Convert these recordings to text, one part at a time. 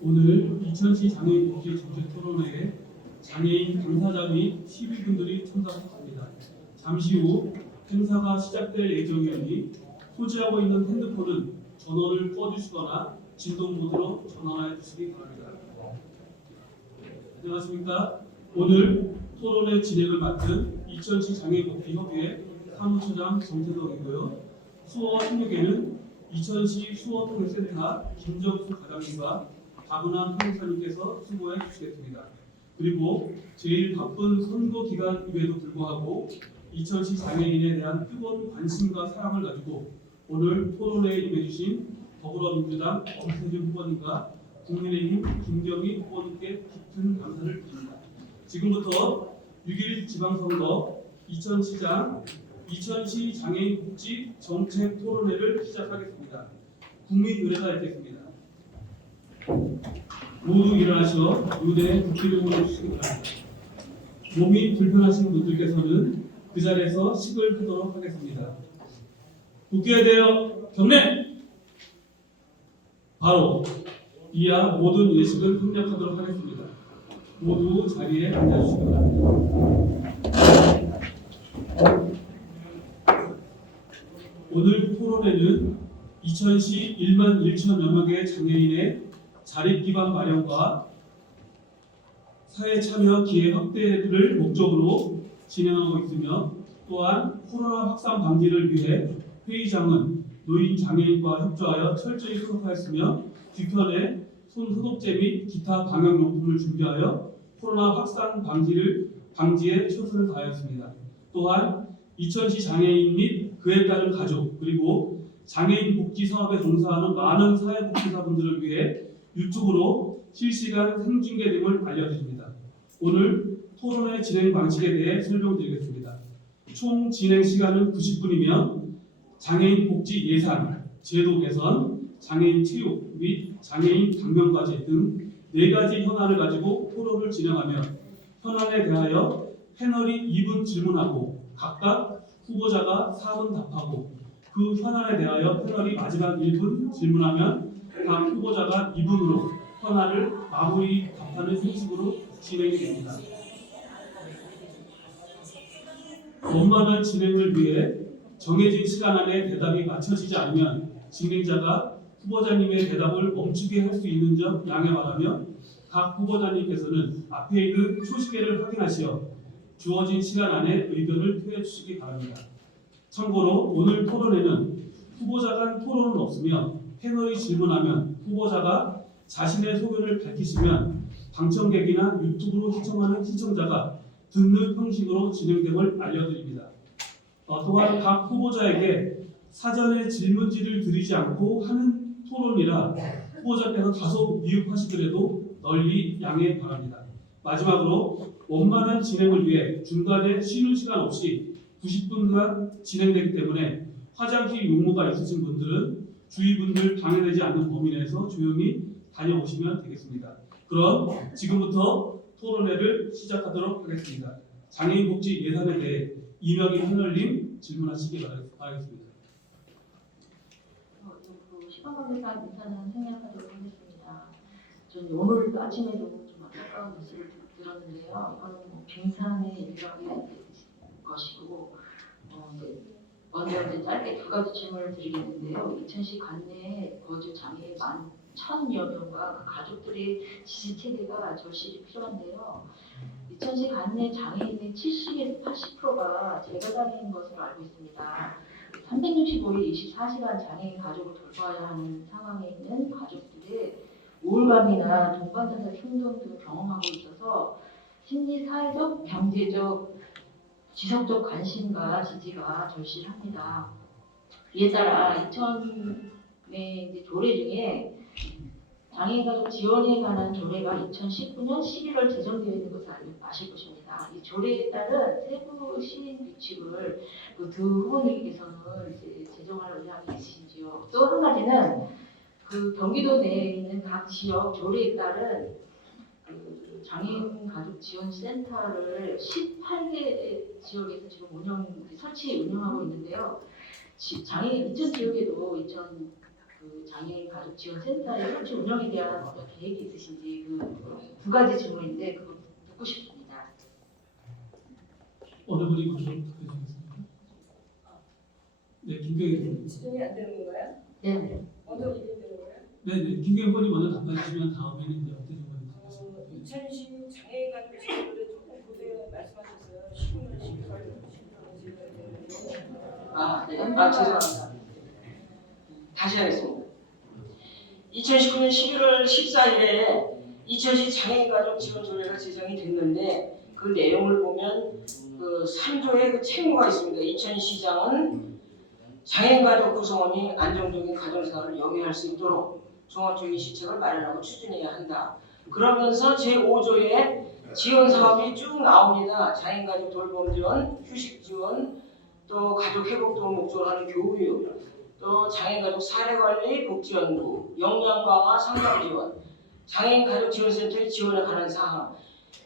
오늘 이천시 장애인 복지 정책 토론회에 장애인 당사자 및 시민분들이 참석합니다. 잠시 후 행사가 시작될 예정이오니 소지하고 있는 핸드폰은 전원을 꺼주시거나 진동 모드로 전환해 주시기 바랍니다. 안녕하십니까? 오늘 토론회 진행을 맡은 이천시 장애인복지협의회 사무처장 정태덕이고요. 수어 16에는 이천시 수어통역센터 김정수 과장님과 박은환 변호사님께서 수고해 주시겠습니다. 그리고 제일 바쁜 선거 기간임에도 불구하고 이천시 장애인에 대한 뜨거운 관심과 사랑을 가지고 오늘 토론회에 임해주신 더불어민주당 엄태준 후보님과 국민의힘 김경희 후보님께 깊은 감사를 드립니다. 지금부터 6일 지방선거 이천시 장애인 복지 정책 토론회를 시작하겠습니다. 국민 의례가 있겠습니다. 모두 일어나셔 무대에 국기를 보내주시기 바랍니다. 몸이 불편하신 분들께서는 그 자리에서 식을 하도록 하겠습니다. 국기에 대여 경례! 바로 이하 모든 예식을 협력하도록 하겠습니다. 모두 자리에 앉아주시기 바랍니다. 오늘 토론회는 이천시 1만 1천여 명의 장애인의 자립기반 마련과 사회 참여 기회 확대를 목적으로 진행하고 있으며 또한 코로나 확산 방지를 위해 회의장은 노인 장애인과 협조하여 철저히 소독하였으며 뒤편에 손 소독제 및 기타 방역용품을 준비하여 코로나 확산 방지에 최선을 다하였습니다. 또한 이천시 장애인 및 그에 따른 가족 그리고 장애인 복지 사업에 종사하는 많은 사회복지사분들을 위해 유튜브로 실시간 생중계 등을 알려드립니다. 오늘 토론회 진행 방식에 대해 설명드리겠습니다. 총 진행 시간은 90분이며 장애인 복지 예산, 제도 개선, 장애인 체육 및 장애인 당면과제 등 4가지 현안을 가지고 토론을 진행하며 현안에 대하여 패널이 2분 질문하고 각각 후보자가 4분 답하고 그 현안에 대하여 패널이 마지막 1분 질문하면 각 후보자가 2분으로 현안을 마무리 답하는 형식으로 진행이 됩니다. 원만한 진행을 위해 정해진 시간 안에 대답이 맞춰지지 않으면 진행자가 후보자님의 대답을 멈추게 할 수 있는 점 양해 바라며 각 후보자님께서는 앞에 있는 표시계를 확인하시어 주어진 시간 안에 의견을 표해 주시기 바랍니다. 참고로 오늘 토론회는 후보자 간 토론은 없으며 패널이 질문하면 후보자가 자신의 소견을 밝히시면 방청객이나 유튜브로 시청하는 시청자가 듣는 형식으로 진행됨을 알려드립니다. 또한 각 후보자에게 사전에 질문지를 드리지 않고 하는 토론이라 후보자께서 다소 미흡하시더라도 널리 양해 바랍니다. 마지막으로 원만한 진행을 위해 중간에 쉬는 시간 없이 90분간 진행되기 때문에 화장실 용무가 있으신 분들은 주위 분들 방해되지 않는 범위 내에서 조용히 다녀오시면 되겠습니다. 그럼 지금부터 토론회를 시작하도록 하겠습니다. 장애인 복지 예산에 대해 이명희 패널님 질문하시기 바라겠습니다. 시범관계사 인사는 생략하도록 하겠습니다. 전 오늘 아침에도 좀 안타까운 뉴스를 들었는데요. 이거는 빙산의 일각의 것이고 먼저 이제 짧게 2가지 질문을 드리겠는데요. 이천시 관내에 거주 장애인 1,000여 명과 그 가족들의 지지 체계가 절실히 필요한데요. 이천시 관내 장애인의 70에서 80%가 재가장애인 것으로 알고 있습니다. 365일 24시간 장애인 가족을 돌봐야 하는 상황에 있는 가족들의 우울감이나 동반자살 충동 등을 경험하고 있어서 심리, 사회적, 경제적, 지속적 관심과 지지가 절실합니다. 이에 따라 이천의 조례 중에 장애인 가족 지원에 관한 조례가 2019년 11월 제정되어 있는 것을 아실 것입니다. 이 조례에 따른 세부 시행 규칙을 두 후보님께서는 이제 제정할 의향이 있으신지요. 또 한 가지는 그 경기도 내에 있는 각 지역 조례에 따른 장애인 가족 지원 센터를 18개 지역에서 지금 운영하고 있는데요. 장애인 이천 지역에도 그 장애인 가족 지원 센터의 설치 운영에 대한 어떤 계획이 있으신지 그 두 가지 질문인데 그거 듣고 싶습니다. 어느 분이 먼저 답해주겠습니까? 네, 김경희 지정이 안 되는 건가요? 네. 먼저 얘기 되는 거예요? 네네, 김경희 의원이 먼저 답해주시면 다음에는 이제 어떤 질문이 있겠습니까? 2010 장애인 가족 지원을 조금 고대 말씀하셨어요. 10년 10개월 죄송합니다. 다시 하겠습니다. 2019년 11월 14일에 2010 장애인 가족 지원 조례가 제정이 됐는데 그 내용을 보면 그 3조의 그 책무가 있습니다. 2010장은 장애인 가족 구성원이 안정적인 가정생활을 영위할 수 있도록 종합적인 시책을 마련하고 추진해야 한다. 그러면서 제5조에 지원 사업이 쭉 나옵니다. 장애인 가족 돌봄 지원, 휴식 지원, 또 가족 회복 도움 목적으로 하는 교육, 또 장애인 가족 사례 관리 복지 연구, 역량 강화 상담 지원, 장애인 가족 지원센터의 지원에 관한 사항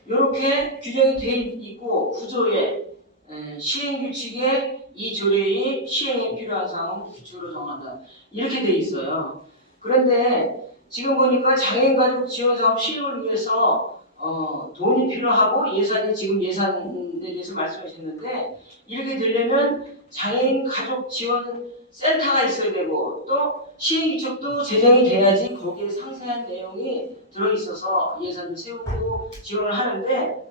이렇게 규정이 되어 있고 구조에 시행 규칙에 이 조례의 시행에 필요한 사항은 규칙으로 정한다 이렇게 되어 있어요. 그런데 지금 보니까 장애인 가족 지원 사업 시행을 위해서 돈이 필요하고 예산이 지금 예산에 대해서 말씀하셨는데 이렇게 되려면 장애인 가족 지원 센터가 있어야 되고 또 시행 규칙도 제정이 돼야지 거기에 상세한 내용이 들어있어서 예산도 세우고 지원을 하는데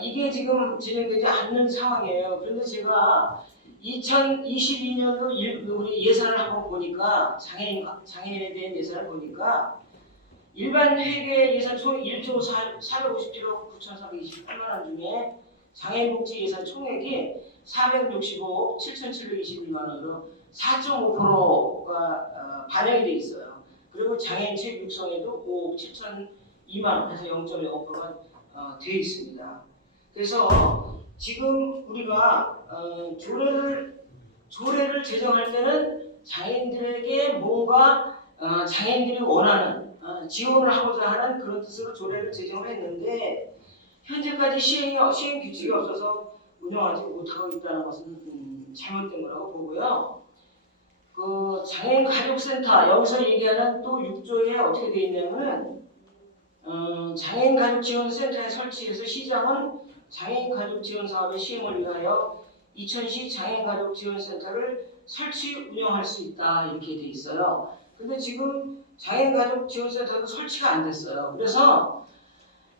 이게 지금 진행되지 않는 상황이에요. 그런데 제가 2022년도 우리 예산을 한번 보니까 장애인에 대한 예산을 보니까 일반 회계 예산 총 1조 457억 9,428만 원 중에 장애인 복지 예산 총액이 465억 7,721만 원으로 4.5%가 반영이 돼 있어요. 그리고 장애인 책 육성에도 5억 7,002만 원 해서 0.05%가 돼 있습니다. 그래서 지금 우리가 조례를 제정할 때는 장애인들에게 뭔가 장애인들이 원하는 지원을 하고자 하는 그런 뜻으로 조례를 제정을 했는데 현재까지 시행 규칙이 없어서 운영하지 못하고 있다는 것은 잘못된 거라고 보고요. 그 장애인 가족센터 여기서 얘기하는 또 6조에 어떻게 되어 있냐면은 장애인 가족 지원 센터에 설치해서 시장은 장애인 가족 지원 사업의 시행을 위하여 2010 장애인 가족 지원 센터를 설치 운영할 수 있다 이렇게 돼 있어요. 근데 지금 장애인 가족 지원 센터도 설치가 안 됐어요. 그래서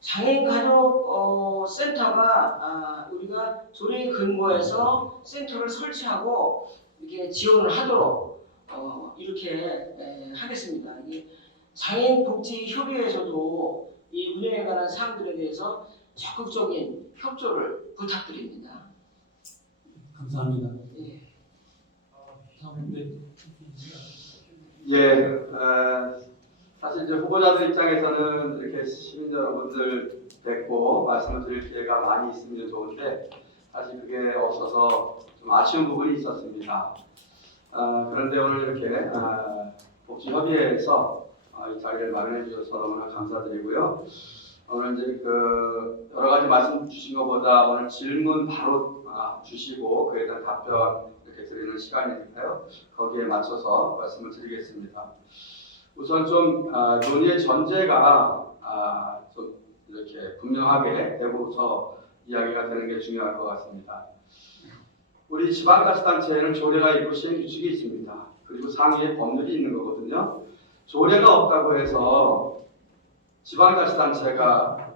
장애인 가족 센터가 우리가 조례에 근거해서 센터를 설치하고 이렇게 지원을 하도록 이렇게 하겠습니다. 이게 장애인 복지 협의회에서도 이 운영에 관한 사항들에 대해서 적극적인 협조를 부탁드립니다. 감사합니다. 예. 다음인데 사실 이제 후보자들 입장에서는 이렇게 시민 여러분들 뵙고 말씀을 드릴 기회가 많이 있으면 좋은데 사실 그게 없어서 좀 아쉬운 부분이 있었습니다. 그런데 오늘 이렇게 복지협의회에서 이 자리를 마련해 주셔서 너무나 감사드리고요. 오늘 이제 그 여러 가지 말씀 주신 것보다 오늘 질문 바로 주시고 그에 대한 답변 이렇게 드리는 시간이니까요. 거기에 맞춰서 말씀을 드리겠습니다. 우선 좀 논의의 전제가 좀 이렇게 분명하게 되고서 이야기가 되는 게 중요할 것 같습니다. 우리 지방자치단체에는 조례가 있고 시행규칙이 있습니다. 그리고 상위에 법률이 있는 거거든요. 조례가 없다고 해서 지방자치단체가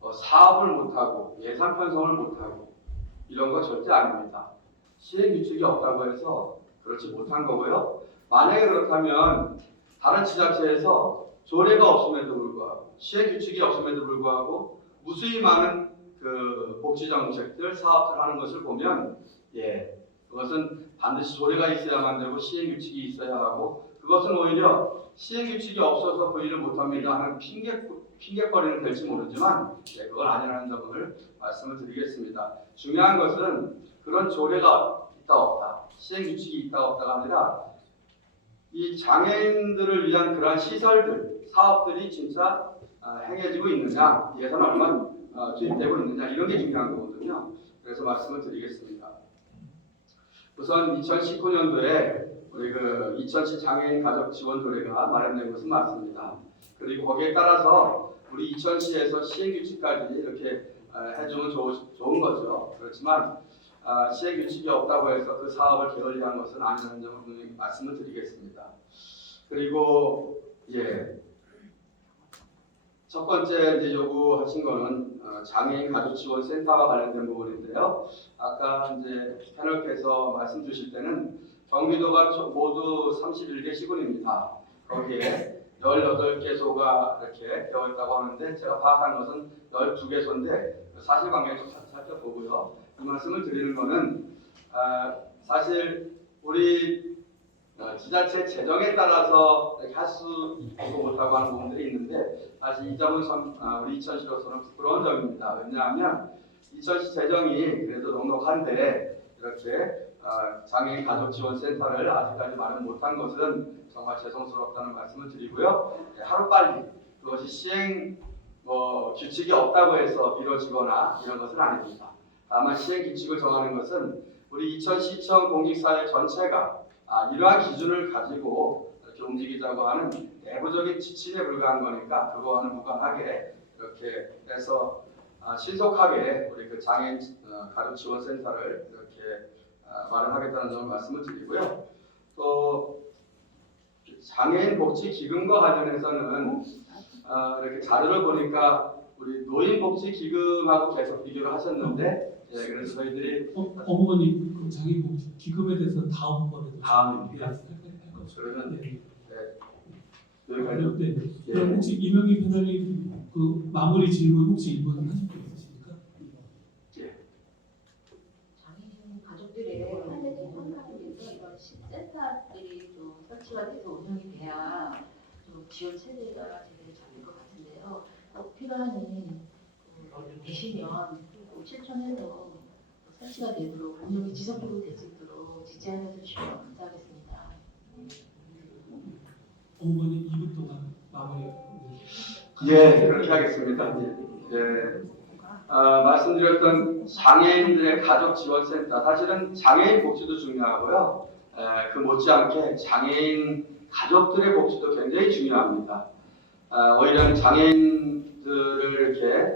사업을 못하고 예산 편성을 못하고 이런 거 절대 아닙니다. 시행규칙이 없다고 해서 그렇지 못한 거고요. 만약에 그렇다면 다른 지자체에서 조례가 없음에도 불구하고 시행규칙이 없음에도 불구하고 무수히 많은 그 복지정책들, 사업들 하는 것을 보면 그것은 반드시 조례가 있어야만 되고 시행규칙이 있어야 하고 그것은 오히려 시행규칙이 없어서 그 일을 못합니다 하는 핑계거리는 될지 모르지만 그건 아니라는 점을 말씀을 드리겠습니다. 중요한 것은 그런 조례가 있다 없다, 시행규칙이 있다 없다가 아니라 이 장애인들을 위한 그러한 시설들, 사업들이 진짜 행해지고 있느냐, 예산은 얼마 투입되고 있느냐 이런 게 중요한 거거든요. 그래서 말씀을 드리겠습니다. 우선 2019년도에 우리 그 이천시 장애인 가족 지원 조례가 마련된 것은 맞습니다. 그리고 거기에 따라서 우리 이천시에서 시행 규칙까지 이렇게 해주면 좋은 거죠. 그렇지만 시행 규칙이 없다고 해서 그 사업을 게을리한 것은 아니라는 점을 분명히 말씀을 드리겠습니다. 그리고 첫 번째 이제 요구하신 거는 장애인 가족 지원 센터와 관련된 부분인데요. 아까 이제 패널께서 말씀 주실 때는 경기도가 모두 31개 시군입니다. 거기에 18개소가 이렇게 되어 있다고 하는데 제가 파악한 것은 12개소인데 사실관계를 좀 살펴보고요. 이 말씀을 드리는 것은 사실 우리 지자체 재정에 따라서 할 수 있고 못하고 하는 부분들이 있는데 사실 이 점은 우리 이천시로서는 부끄러운 점입니다. 왜냐하면 이천시 재정이 그래도 넉넉한데 이렇게 장애인 가족 지원 센터를 아직까지 마련 못한 것은 정말 죄송스럽다는 말씀을 드리고요. 하루빨리 그것이 시행 규칙이 없다고 해서 미뤄지거나 이런 것은 아닙니다. 다만 시행 규칙을 정하는 것은 우리 이천시청 공직사회 전체가 이러한 기준을 가지고 이렇게 움직이자고 하는 내부적인 지침에 불과한 거니까 그거와는 무관하게 이렇게 해서 신속하게 우리 그 장애인 가족 지원 센터를 이렇게 마련하겠다는 점을 말씀을 드리고요. 또 장애인 복지 기금과 관련해서는 이렇게 자료를 보니까 우리 노인 복지 기금하고 계속 비교를 하셨는데 그래서 저희들이 어머니 그 장애인 복지 기금에 대해서 다음번에도 다음입니다. 그러면 여기까지. 그럼 혹시 이명희 패널님 그 마무리 질문 혹시 이분 하실 분 있으십니까? 장애인 가족들의 한가족에서 이런 센터들이 좀 설치가 돼서 운영이 돼야 좀 지원 체제가 제대로 잡힐 것 같은데요. 꼭 필요하니 되시면 꼭 실천해서 설치가 되도록 운영이 지속적으로 될 수 있도록 지지해 주시면 감사하겠습니다. 어머니 2분 동안 마무리. 그렇게 하겠습니다. 말씀드렸던 장애인들의 가족 지원센터 사실은 장애인 복지도 중요하고요. 그 못지않게 장애인 가족들의 복지도 굉장히 중요합니다. 오히려 장애인들을 이렇게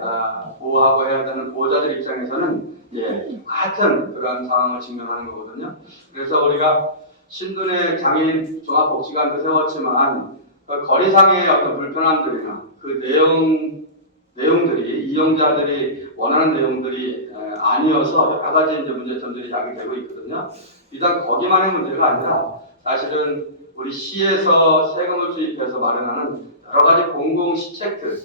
보호하고 해야 되는 보호자들 입장에서는 같은 그런 상황을 직면하는 거거든요. 그래서 우리가 신도내 장애인 종합복지관도 세웠지만 그 거리상의 어떤 불편함들이나 그 내용들이 이용자들이 원하는 내용들이 아니어서 여러 가지 이제 문제점들이 야기되고 있거든요. 비단 거기만의 문제가 아니라 사실은 우리 시에서 세금을 투입해서 마련하는 여러 가지 공공시책들,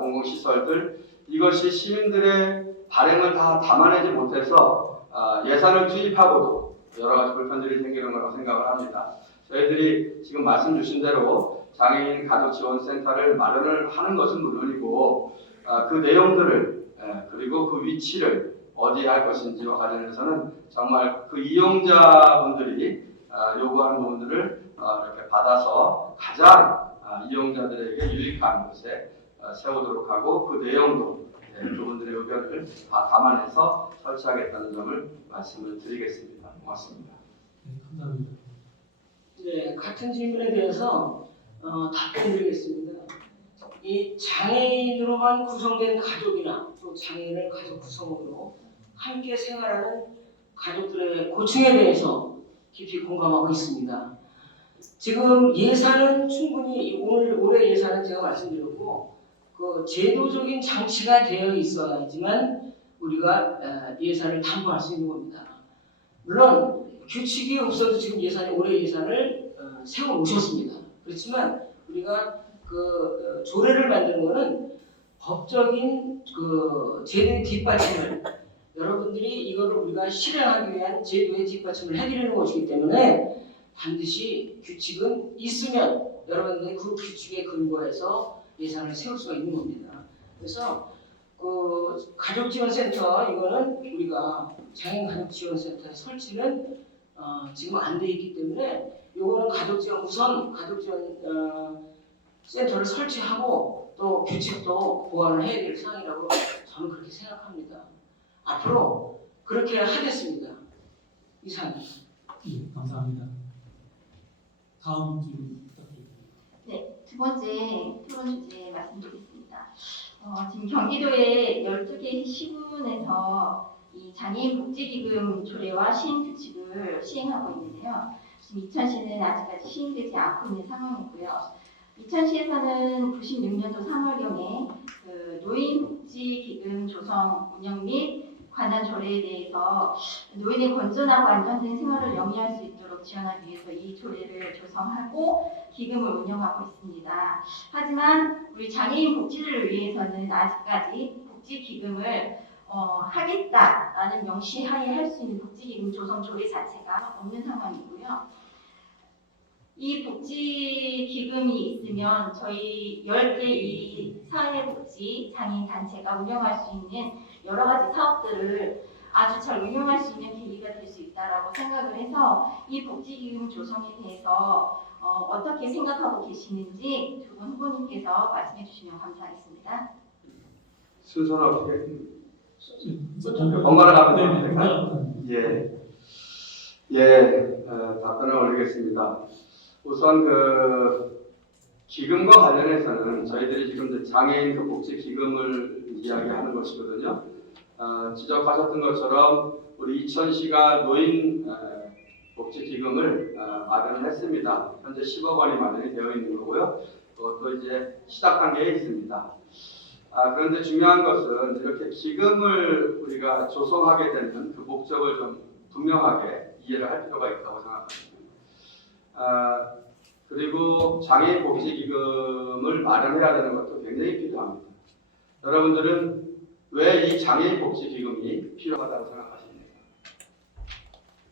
공공시설들 이것이 시민들의 바램을 다 담아내지 못해서 예산을 투입하고도 여러 가지 불편들이 생기는 거라고 생각을 합니다. 저희들이 지금 말씀 주신 대로 장애인 가족지원센터를 마련을 하는 것은 물론이고 그 내용들을 그리고 그 위치를 어디에 할 것인지와 관련해서는 정말 그 이용자분들이 요구하는 부분들을 이렇게 받아서 가장 이용자들에게 유익한 곳에 세우도록 하고 그 내용도 그분들의 의견을 다 담아내서 설치하겠다는 점을 말씀을 드리겠습니다. 고맙습니다. 감사합니다. 같은 질문에 대해서 답변드리겠습니다. 이 장애인으로만 구성된 가족이나 또 장애인을 가족 구성으로 함께 생활하는 가족들의 고충에 대해서 깊이 공감하고 있습니다. 지금 예산은 충분히 올해 예산은 제가 말씀드렸고 그 제도적인 장치가 되어 있어야지만 우리가 예산을 담보할 수 있는 겁니다. 물론 규칙이 없어도 지금 올해 예산을 세워 오셨습니다. 그렇지만 우리가 그 조례를 만드는 것은 법적인 그 제도의 뒷받침을 여러분들이 이거를 우리가 실행하기 위한 제도의 뒷받침을 해드리는 것이기 때문에 반드시 규칙은 있으면 여러분들이 그 규칙에 근거해서 예산을 세울 수가 있는 겁니다. 그래서 그 가족지원센터 이거는 우리가 장애인 가족지원센터의 설치는 지금 안 돼 있기 때문에 이거는 우선 가족지원 센터를 설치하고 또 규칙도 보완을 해야 될 사항이라고 저는 그렇게 생각합니다. 앞으로 그렇게 하겠습니다. 이상입니다. 감사합니다. 다음 질문 부탁드립니다. 네, 두 번째 토론 주제 말씀드리겠습니다. 지금 경기도의 12개 시군에서 이 장애인 복지기금 조례와 시행 규칙을 시행하고 있는데요. 지금 이천시는 아직까지 시행되지 않고 있는 상황이고요. 이천시에서는 96년도 3월경에 그 노인복지기금 조성 운영 및 관한 조례에 대해서 노인의 건전하고 안정된 생활을 영위할 수 있도록 지원하기 위해서 이 조례를 조성하고 기금을 운영하고 있습니다. 하지만 우리 장애인 복지를 위해서는 아직까지 복지기금을 하겠다라는 명시하에 할 수 있는 복지기금 조성 조례 자체가 없는 상황이고요. 이 복지기금이 있으면 저희 10개 이 사회복지 장애인 단체가 운영할 수 있는 여러 가지 사업들을 아주 잘 운영할 수 있는 계기가 될 수 있다라고 생각을 해서 이 복지기금 조성에 대해서 어떻게 생각하고 계시는지 두 분 후보님께서 말씀해 주시면 감사하겠습니다. 순서는 어떻게? 번갈아 번갈아 가면 네, 됩니까? 답변을 올리겠습니다. 우선 그 기금과 관련해서는 저희들이 지금 장애인 그 복지 기금을 이야기하는 것이거든요. 지적하셨던 것처럼 우리 이천시가 노인 복지 기금을 마련을 했습니다. 현재 10억 원이 마련이 되어 있는 거고요. 그것도 이제 시작 단계에 있습니다. 그런데 중요한 것은 이렇게 기금을 우리가 조성하게 되는 그 목적을 좀 분명하게 이해를 할 필요가 있다고 생각합니다. 그리고 장애인 복지기금을 마련해야 되는 것도 굉장히 필요합니다. 여러분들은 왜 이 장애인 복지기금이 필요하다고 생각하십니까?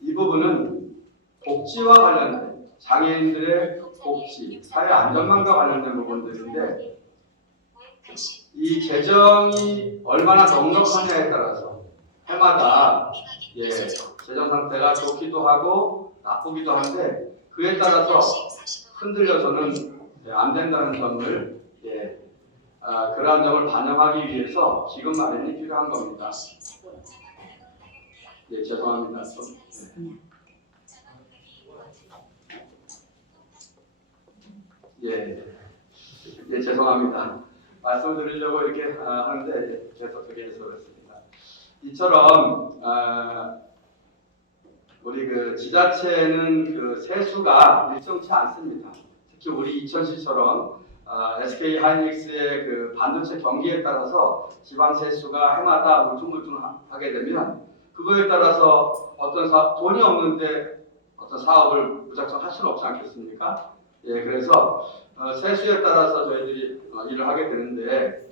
이 부분은 복지와 관련된 장애인들의 복지, 사회 안전망과 관련된 부분들인데 이 재정이 얼마나 넉넉하냐에 따라서 해마다 재정 상태가 좋기도 하고 나쁘기도 한데 그에 따라서 흔들려서는 안 된다는 점을 그러한 점을 반영하기 위해서 기금 마련이 필요한 겁니다. 죄송합니다. 죄송합니다. 말씀을 드리려고 이렇게 하는데 계속 그게 해서 그렇습니다. 이처럼 우리 그 지자체는 그 세수가 일정치 않습니다. 특히 우리 이천시처럼 SK 하이닉스의 그 반도체 경기에 따라서 지방 세수가 해마다 물퉁물퉁하게 되면 그거에 따라서 어떤 돈이 없는데 어떤 사업을 무작정 할 수는 없지 않겠습니까? 그래서 세수에 따라서 저희들이 일을 하게 되는데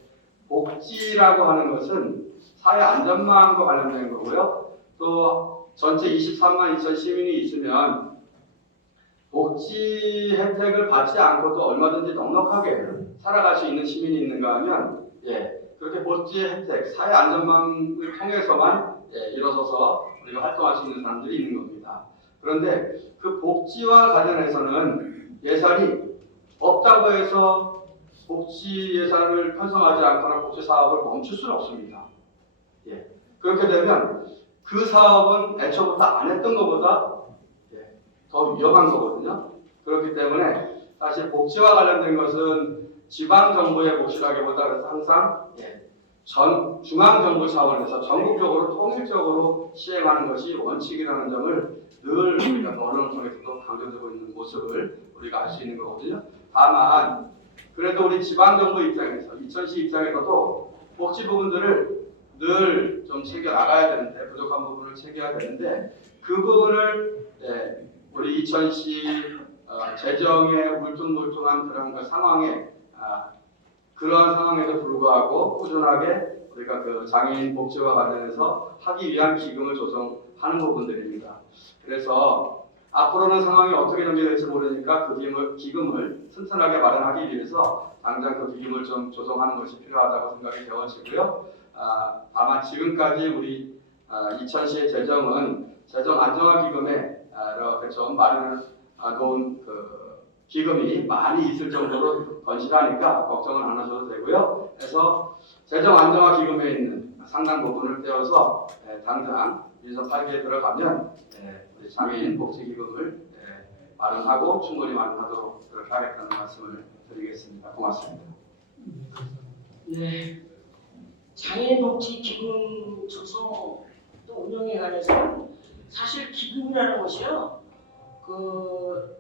복지라고 하는 것은 사회 안전망과 관련된 거고요. 또 전체 23만 2천 시민이 있으면 복지 혜택을 받지 않고도 얼마든지 넉넉하게 살아갈 수 있는 시민이 있는가 하면 그렇게 복지 혜택, 사회 안전망을 통해서만 일어서서 우리가 활동할 수 있는 사람들이 있는 겁니다. 그런데 그 복지와 관련해서는 예산이 없다고 해서 복지 예산을 편성하지 않거나 복지 사업을 멈출 수는 없습니다. 그렇게 되면 그 사업은 애초부터 안 했던 것보다 더 위험한 거거든요. 그렇기 때문에 사실 복지와 관련된 것은 지방 정부의 복지라기보다 그래서 항상 중앙 정부 차원에서 전국적으로 통일적으로 시행하는 것이 원칙이라는 점을 늘 우리가 언론을 통해서도 강조되고 있는 모습을 우리가 알 수 있는 거거든요. 다만 그래도 우리 지방 정부 입장에서 이천시 입장에서도 복지 부분들을 늘 좀 챙겨 나가야 되는데 부족한 부분을 챙겨야 되는데 그 부분을 우리 이천시 재정에 울퉁불퉁한 그런 그 상황에 그러한 상황에도 불구하고 꾸준하게 우리가 그 장애인 복지와 관련해서 하기 위한 기금을 조성하는 부분들입니다. 그래서 앞으로는 상황이 어떻게 전개될지 모르니까 그 기금을 튼튼하게 마련하기 위해서 당장 그 기금을 좀 조성하는 것이 필요하다고 생각이 되어지고요. 다만 지금까지 우리 이천시의 재정은 재정 안정화 기금에 이렇게 좀 마련해 놓은 그 기금이 많이 있을 정도로 건실하니까 걱정은 안 하셔도 되고요. 그래서 재정 안정화 기금에 있는 상당 부분을 떼어서 당장 민선 8기에 들어가면 우리 장애인 복지 기금을 마련하고 충분히 마련하도록 그렇게 하겠다는 말씀을 드리겠습니다. 고맙습니다. 네. 장애인복지기금 조성 또 운영에 관해서는 사실 기금이라는 것이요. 그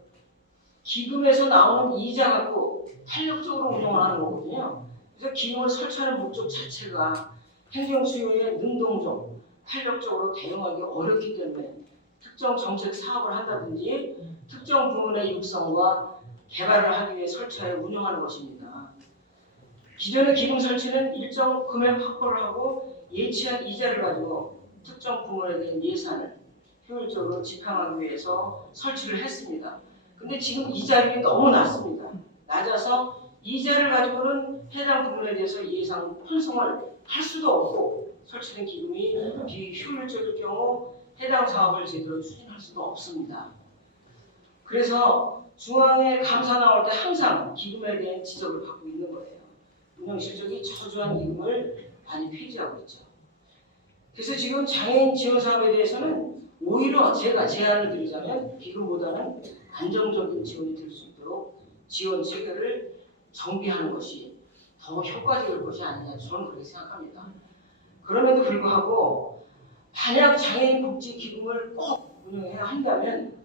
기금에서 나오는 이자 갖고 탄력적으로 운영을 하는 거거든요. 그래서 기금을 설치하는 목적 자체가 행정 수요에 능동적, 탄력적으로 대응하기 어렵기 때문에 특정 정책 사업을 한다든지 특정 부문의 육성과 개발을 하기 위해 설치하여 운영하는 것입니다. 기존의 기금 설치는 일정 금액 확보를 하고 예치한 이자를 가지고 특정 부문에 대한 예산을 효율적으로 집행하기 위해서 설치를 했습니다. 근데 지금 이자율이 너무 낮습니다. 낮아서 이자를 가지고는 해당 부분에 대해서 예산 편성을 할 수도 없고 설치된 기금이 비효율적일 경우 해당 사업을 제대로 추진할 수도 없습니다. 그래서 중앙에 감사 나올 때 항상 기금에 대한 지적을 받고 있는 거예요. 운영 실적이 저조한 기금을 많이 폐지하고 있죠. 그래서 지금 장애인 지원 사업에 대해서는 오히려 제가 제안을 드리자면 기금보다는 안정적인 지원이 될 수 있도록 지원 체계를 정비하는 것이 더 효과적일 것이 아니냐 저는 그렇게 생각합니다. 그럼에도 불구하고 만약 장애인 복지 기금을 꼭 운영해야 한다면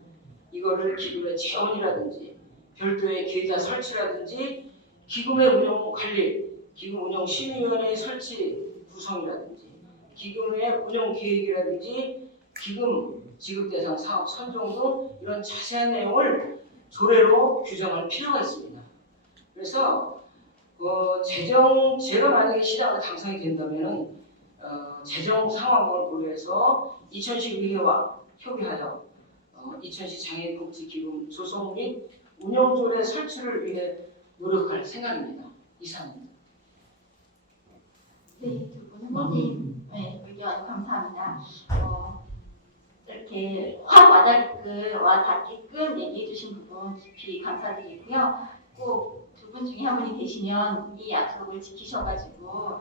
이거를 기금의 재원이라든지 별도의 계좌 설치라든지 기금의 운영 관리, 기금 운영 심의위원회 설치 구성이라든지 기금의 운영 계획이라든지 기금 지급 대상 사업 선정 등 이런 자세한 내용을 조례로 규정할 필요가 있습니다. 그래서 제가 만약에 시장에 당선이 된다면 재정 상황을 고려해서 이천시 의회와 협의하여 이천시 장애인복지기금 조성 및 운영조례 설치를 위해 노력할 생각입니다. 이상입니다. 네, 두 분 후보님 의견 감사합니다. 이렇게 확 와닿게끔 얘기해 주신 부분 깊이 감사드리고요. 꼭 두 분 중에 한 분이 되시면 이 약속을 지키셔가지고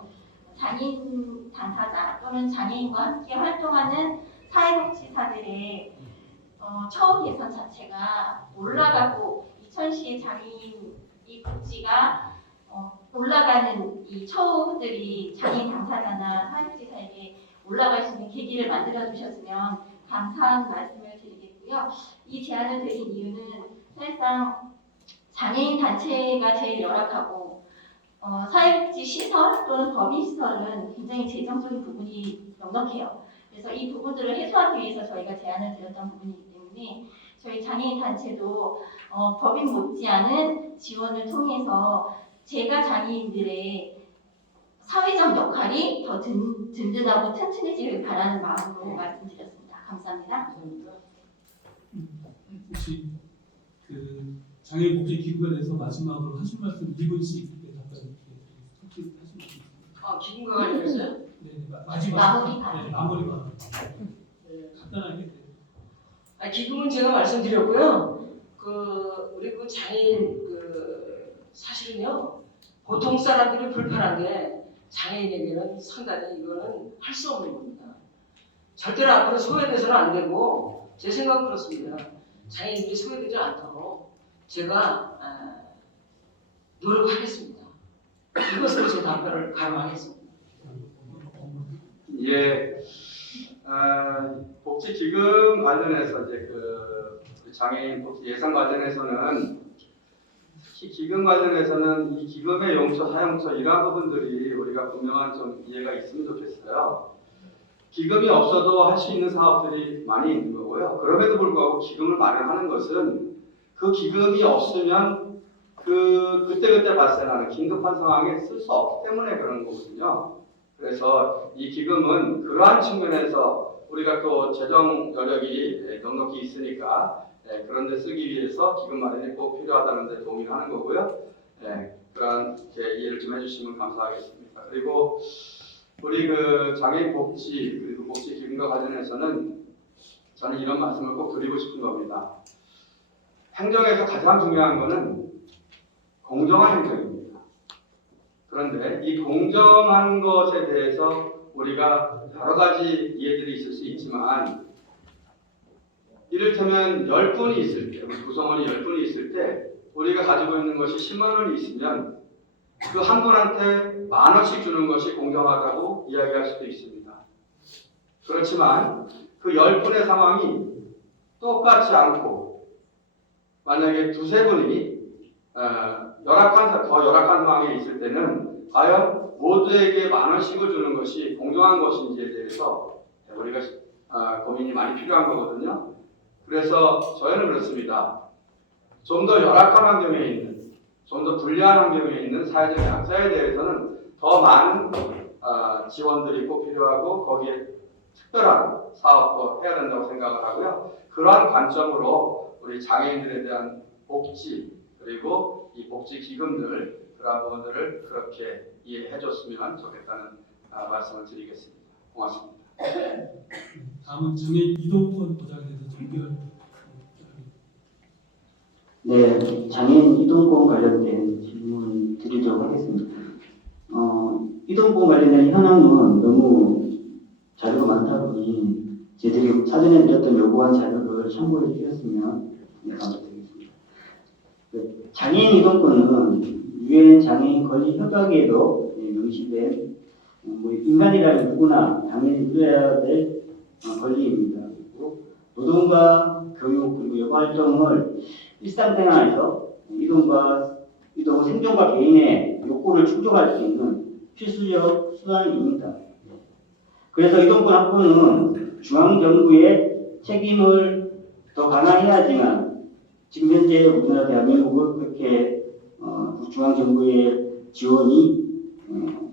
장애인 당사자 또는 장애인과 함께 활동하는 사회복지사들의 처우 개선 자체가 올라가고 이천시의 장애인 이 복지가 올라가는 이 처우들이 장애인 당사자나 사회복지사에게 올라갈 수 있는 계기를 만들어 주셨으면 감사한 말씀을 드리겠고요. 이 제안을 드린 이유는 사실상 장애인 단체가 제일 열악하고 사회복지 시설 또는 법인 시설은 굉장히 재정적인 부분이 넉넉해요. 그래서 이 부분들을 해소하기 위해서 저희가 제안을 드렸던 부분이기 때문에 저희 장애인 단체도 법인 못지않은 지원을 통해서 제가 장애인들의 사회적 역할이 더 든든하고 튼튼해지길 바라는 마음으로 말씀드렸습니다. 감사합니다. 혹시 그 장애인 복지 기금에 대해서 마지막으로 하신 말씀 2분씩 답변 하신 말씀. 기금과 관련해서요? 네, 마지막. 마무리. 네, 마무리가 네. 간단하게. 기금은 제가 말씀드렸고요. 우리 장애인 사실은요 보통 사람들이 불편한데 장애인에게는 상당히 이거는 할 수 없는 겁니다. 절대로 앞으로 소외돼서는 안 되고 제 생각은 그렇습니다. 장애인들이 소외되지 않도록 제가 노력하겠습니다. 이것으로 제 답변을 가름하겠습니다. 예, 복지기금 관련해서 이제 그 장애인 복지 예산 관련해서는 특히 기금 관련해서는 이 기금의 용처, 사용처 이러한 부분들이 우리가 분명한 좀 이해가 있으면 좋겠어요. 기금이 없어도 할 수 있는 사업들이 많이 있는 거고요. 그럼에도 불구하고 기금을 마련하는 것은 그 기금이 없으면 그때그때 발생하는 긴급한 상황에 쓸 수 없기 때문에 그런 거거든요. 그래서 이 기금은 그러한 측면에서 우리가 또 재정 여력이 넉넉히 있으니까 그런 데 쓰기 위해서 기금 마련이 꼭 필요하다는 데 동의하는 거고요. 그런 이해를 좀 해주시면 감사하겠습니다. 그리고 우리 장애인 복지 그리고 복지 기금과 관련해서는 저는 이런 말씀을 꼭 드리고 싶은 겁니다. 행정에서 가장 중요한 것은 공정한 행정입니다. 그런데 이 공정한 것에 대해서 우리가 여러 가지 이해들이 있을 수 있지만 이를테면 10분이 있을 때, 우리 구성원이 10분이 있을 때 우리가 가지고 있는 것이 10만 원이 있으면 그 한 분한테 10,000원씩 주는 것이 공정하다고 이야기할 수도 있습니다. 그렇지만 그 10분의 상황이 똑같지 않고 만약에 두세 분이 더 열악한 상황에 있을 때는 과연 모두에게 10,000원씩을 주는 것이 공정한 것인지에 대해서 우리가 고민이 많이 필요한 거거든요. 그래서 저희는 그렇습니다. 좀 더 열악한 환경에 있는, 좀 더 불리한 환경에 있는 사회적 약자에 대해서는 더 많은 지원들이 꼭 필요하고 거기에 특별한 사업도 해야 된다고 생각을 하고요. 그러한 관점으로 우리 장애인들에 대한 복지 그리고 이 복지 기금들 그러한 부분들을 그렇게 이해해 줬으면 좋겠다는 말씀을 드리겠습니다. 고맙습니다. 다음은 장애인 이동권 보장에 대해서 정비할 네, 장애인 이동권 관련된 질문 드리도록 하겠습니다. 이동권 관련된 현황은 너무 자료가 많다 보니 저희들이 사전에 드렸던 요구한 자료를 참고해 주셨으면 감사드리겠습니다. 장애인 이동권은 유엔 장애인 권리 협약에도 명시된 인간이라는 누구나 당연히 누려야 될 권리입니다. 그리고 노동과 교육 그리고 여가 활동을 일상생활에서 이동 생존과 개인의 욕구를 충족할 수 있는 필수적 수단입니다. 그래서 이동권 확보는 중앙정부의 책임을 더 강화해야지만 지금 현재 우리나라 대한민국은 그렇게 중앙정부의 지원이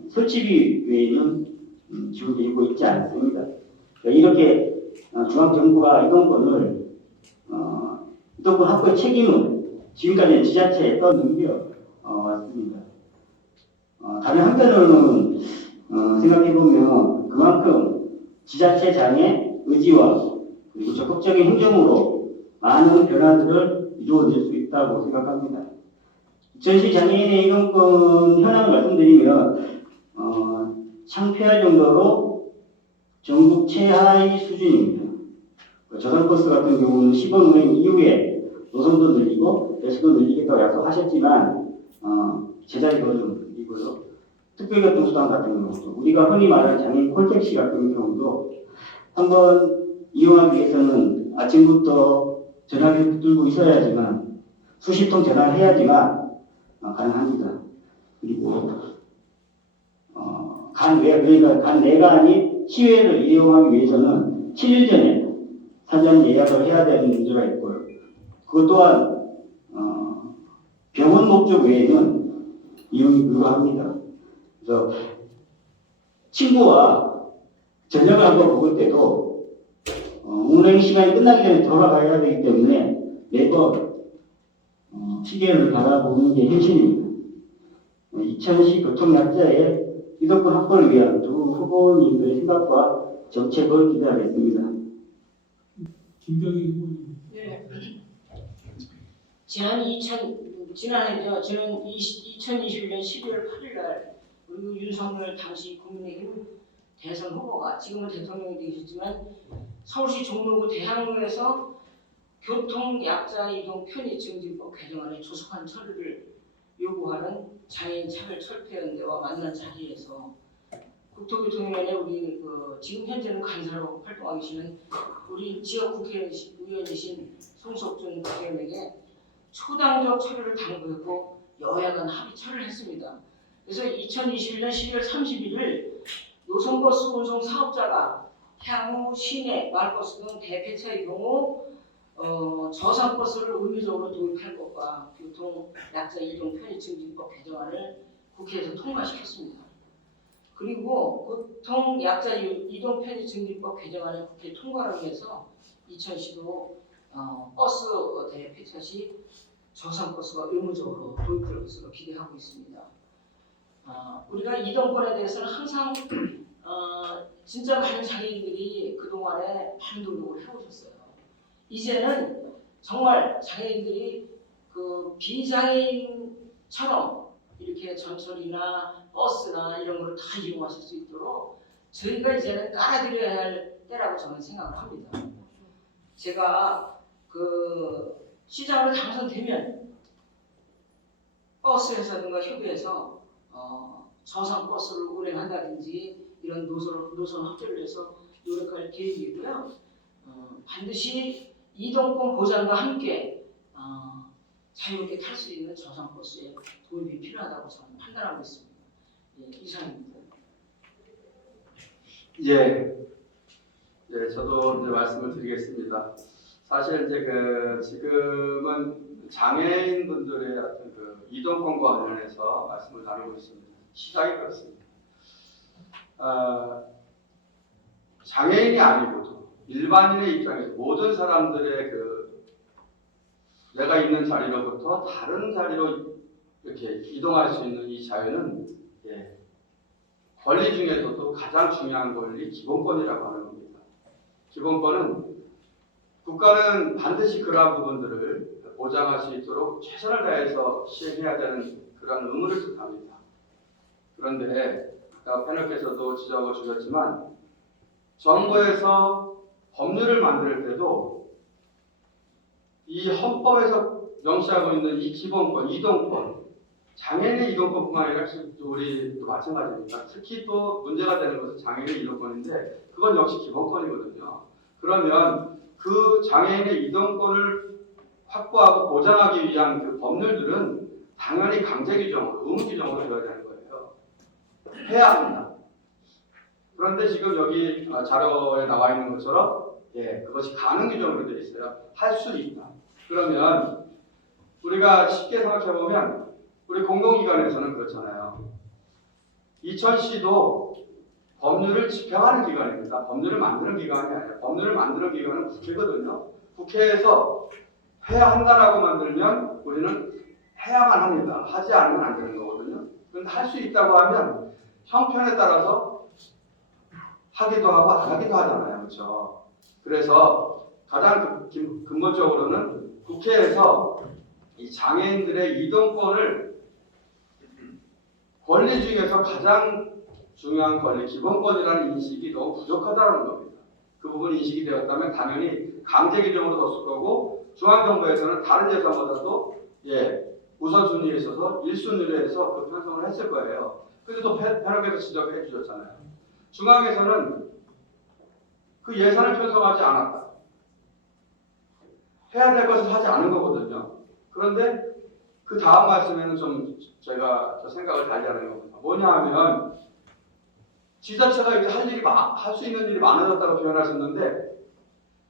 설치비 외에는 지원되고 있지 않습니다. 이렇게 중앙정부가 이동권 확보의 책임을 지금까지 지자체에 떠넘겨 왔습니다. 다른 한편으로는 생각해보면 그만큼 지자체 장의 의지와 그리고 적극적인 행정으로 많은 변화들을 이루어낼 수 있다고 생각합니다. 2010 장애인의 이동권 현황을 말씀드리면 창피할 정도로 전국 최하위 수준입니다. 저상버스 같은 경우는 시범 운행 이후에 노선도 늘리고 배수도 늘리겠다고 약속하셨지만 제자리 걸음이고요. 특별교통수단 같은 경우도 우리가 흔히 말하는 장애인 콜택시 같은 경우도 한번 이용하기 위해서는 아침부터 전화기를 붙들고 있어야지만 수십 통 전화를 해야지만 가능합니다. 그리고 간 내가 아닌 시외를 이용하기 위해서는 7일 전에 사전 예약을 해야 되는 문제가 있고요. 그것 또한 병원 목적 외에는 이용이 불가합니다. 그래서 친구와 저녁을 한번 먹을 때도 운행 시간이 끝나기 전에 돌아가야 되기 때문에 매번 시계를 바라보는 게 현실입니다. 2010 교통약자의 이동권 확보를 위한 두 후보님들의 생각과 정책을 기대하겠습니다. 김경희 후보님. 네. 지난해죠. 지난 2021년 12월 8일 날 그리고 윤석열 당시 국민의힘 대선 후보가 지금은 대통령이 되셨지만 서울시 종로구 대학로에서 교통약자 이동 편의 증진법 개정안의 조속한 처리를 요구하는 장애인 차별 철폐연대와 만난 자리에서 국토교통위원회 우리 지금 현재는 간사로 활동하고 계시는 우리 지역 국회의원이신 송석준 국회의원에게 초당적 처리를 당부했고 여야 간 합의 처리를 했습니다. 그래서 2021년 12월 31일 노선버스 운송 사업자가 향후 시내, 마을버스 등 대폐차의 경우 저상버스를 의무적으로 도입할 것과 교통약자 이동 편의 증진법 개정안을 국회에서 통과시켰습니다. 그리고 교통약자 이동 편의 증진법 개정안을 국회 통과를 위해서 2015 버스 대폐차 시 저상버스가 의무적으로 도입될 것으로 기대하고 있습니다. 우리가 이동권에 대해서는 항상 진짜 많은 장애인들이 그동안에 많은 노력을 해오셨어요. 이제는 정말 장애인들이 비장애인처럼 이렇게 전철이나 버스나 이런 걸 다 이용하실 수 있도록 저희가 이제는 깔아드려야 할 때라고 저는 생각을 합니다. 제가 그 시장으로 당선되면 버스에서든가 협의해서 저상 버스를 운행한다든지 이런 노선 확대를 해서 노력할 계획이고요. 반드시 이동권 보장과 함께 자유롭게 탈 수 있는 저상 버스의 도입이 필요하다고 저는 판단하고 있습니다. 예, 이상입니다. 저도 이제 말씀을 드리겠습니다. 사실 이제 지금은 장애인분들의 어떤 그 이동권과 관련해서 말씀을 나누고 있습니다. 시작이 그렇습니다. 장애인이 아니고도 일반인의 입장에서 모든 사람들의 내가 있는 자리로부터 다른 자리로 이렇게 이동할 수 있는 이 자유는 권리 중에서도 가장 중요한 권리, 기본권이라고 하는 겁니다. 기본권은 국가는 반드시 그러한 부분들을 보장할 수 있도록 최선을 다해서 시행해야 되는 그런 의무를 뜻합니다. 그런데 아까 패널께서도 지적을 주셨지만 정부에서 법률을 만들 때도 이 헌법에서 명시하고 있는 이 기본권, 이동권, 장애인의 이동권뿐만 아니라 우리 또 마찬가지입니다. 특히 또 문제가 되는 것은 장애인의 이동권인데 그건 역시 기본권이거든요. 그러면 그 장애인의 이동권을 확보하고 보장하기 위한 그 법률들은 당연히 강제 규정으로, 의무 규정으로 되어야 되는 거예요. 해야 합니다. 그런데 지금 여기 자료에 나와 있는 것처럼 그것이 가능 규정으로 되어 있어요. 할 수 있다. 그러면 우리가 쉽게 생각해 보면 우리 공공기관에서는 그렇잖아요. 이천시도 법률을 집행하는 기관입니다. 법률을 만드는 기관이 아니라 법률을 만드는 기관은 국회거든요. 국회에서 해야 한다라고 만들면 우리는 해야만 합니다. 하지 않으면 안 되는 거거든요. 그런데 할 수 있다고 하면 형편에 따라서 하기도 하고 안 하기도 하잖아요. 그렇죠? 그래서 가장 근본적으로는 국회에서 이 장애인들의 이동권을 권리 중에서 가장 중요한 권리, 기본권이라는 인식이 너무 부족하다는 겁니다. 그 부분 인식이 되었다면 당연히 강제 규정으로 뒀을 거고 중앙정부에서는 다른 예산보다도 우선순위에 있어서 1순위로 해서 그 편성을 했을 거예요. 근데 또 패널께서 지적해 주셨잖아요. 중앙에서는 그 예산을 편성하지 않았다. 해야 될 것을 하지 않은 거거든요. 그런데 그 다음 말씀에는 좀 제가 생각을 달리하는 겁니다. 뭐냐 하면 지자체가 이제 할 수 있는 일이 많아졌다고 표현하셨는데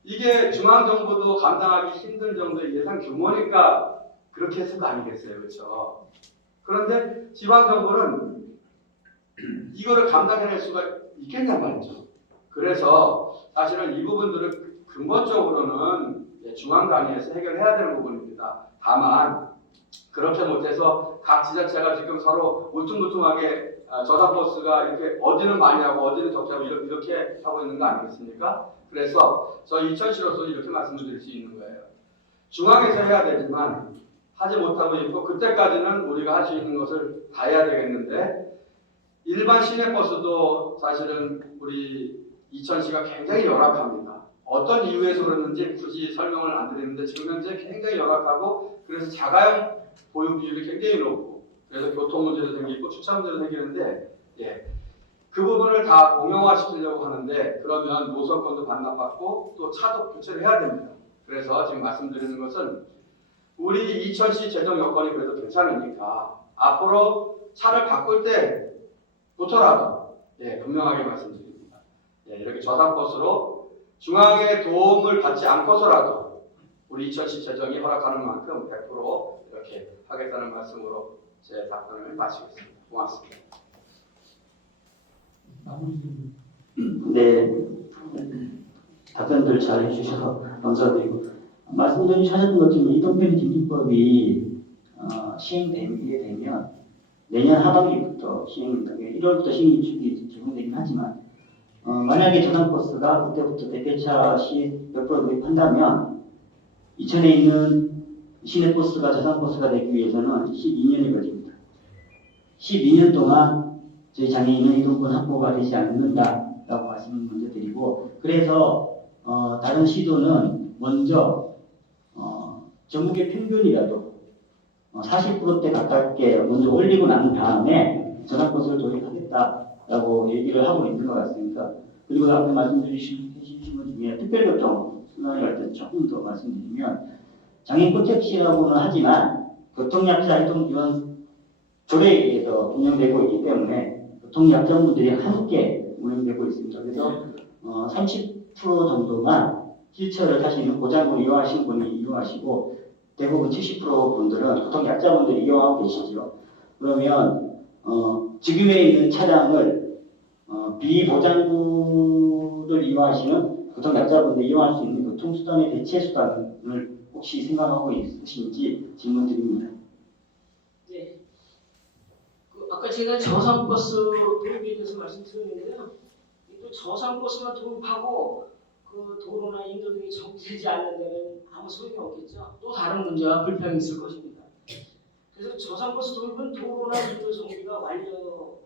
이게 중앙정부도 감당하기 힘든 정도의 예산 규모니까 그렇게 했을 거 아니겠어요. 그렇죠? 그런데 지방정부는 이거를 감당해낼 수가 있겠냐 말이죠. 그래서 사실은 이 부분들을 근본적으로는 중앙 단위에서 해결해야 되는 부분입니다. 다만 그렇게 못해서 각 지자체가 지금 서로 울퉁불퉁하게 저상버스가 이렇게 어디는 많이 하고 어디는 적게 하고 이렇게 하고 있는 거 아니겠습니까? 그래서 저희 이천시로서 이렇게 말씀을 드릴 수 있는 거예요. 중앙에서 해야 되지만 하지 못하고 있고 그때까지는 우리가 할 수 있는 것을 다 해야 되겠는데 일반 시내버스도 사실은 우리 이천시가 굉장히 열악합니다. 어떤 이유에서 그랬는지 굳이 설명을 안 드리는데 지금 현재 굉장히 열악하고 그래서 자가용 보유 비율이 굉장히 높고 그래서 교통 문제도 생기고 주차 문제도 생기는데 그 부분을 다 공용화시키려고 하는데 그러면 노선권도 반납받고 또 차도 교체를 해야 됩니다. 그래서 지금 말씀드리는 것은 우리 이천시 재정 여건이 그래도 괜찮으니까 앞으로 차를 바꿀 때부터라도 분명하게 말씀드립니다. 이렇게 저상버스로 중앙의 도움을 받지 않고서라도 우리 이천시 재정이 허락하는 만큼 100% 이렇게 하겠다는 말씀으로 제 답변을 마치겠습니다. 고맙습니다. 네, 답변들 잘 해주셔서 감사드리고 말씀하셨던 것처럼 이동편의 시행되게 되면 내년 하반기부터 1월부터 시행규칙이 적용되긴 하지만 만약에 저상버스가 그때부터 대표차 시 몇 프로 도입한다면 이천에 있는 시내버스가 저상버스가 되기 위해서는 12년이 걸립니다. 12년 동안 저희 장애인은 이동권 확보가 되지 않는다라고 말씀을 먼저 드리고 그래서 다른 시도는 먼저 전국의 평균이라도 40%대 가깝게 먼저 올리고 난 다음에 전학버스를 도입하겠다라고 얘기를 하고 있는 것 같습니다. 그리고 앞에 말씀해주신 것 중에 특별교통 순환에 관해서 조금 더 말씀드리면 장애인 코택시라고는 하지만 교통약자 이동지원 조례에 의해서 운영되고 있기 때문에 교통약자분들이 함께 운영되고 있습니다. 그래서 30% 정도만 휠체어를 타시는 고장으로 이용하시는 분이 이용하시고 대부분 70% 분들은 교통약자분들이 이용하고 계시죠. 그러면 지금에 있는 차량을 비보장구를 이용하시는 교통약자분들이 이용할 수 있는 교통수단의 대체 수단을 혹시 생각하고 있으신지 질문드립니다. 네. 아까 제가 저상버스 도입에 대해서 말씀드렸는데요. 또 저상버스만 도입하고 그 도로나 인도 등이 정지되지 않는다면 아무 소용이 없겠죠. 또 다른 문제와 불평이 있을 것입니다. 그래서 저상버스 도입은 도로나 인도 정비가 완료돼서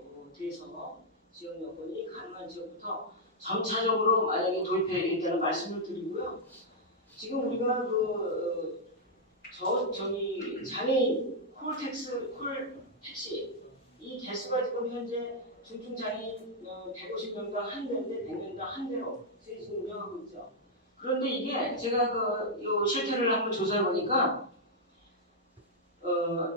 지원 여건이 가능한 지역부터 점차적으로 만약에 도입해야 되겠다는 말씀을 드리고요. 지금 우리가 저기 장애인 콜택시 이 개수가 지금 현재 중증장애인 150명당 한 대인데 100명당 한 대로 지금 운영하고 있죠. 그런데 이게 제가 요 실태를 한번 조사해 보니까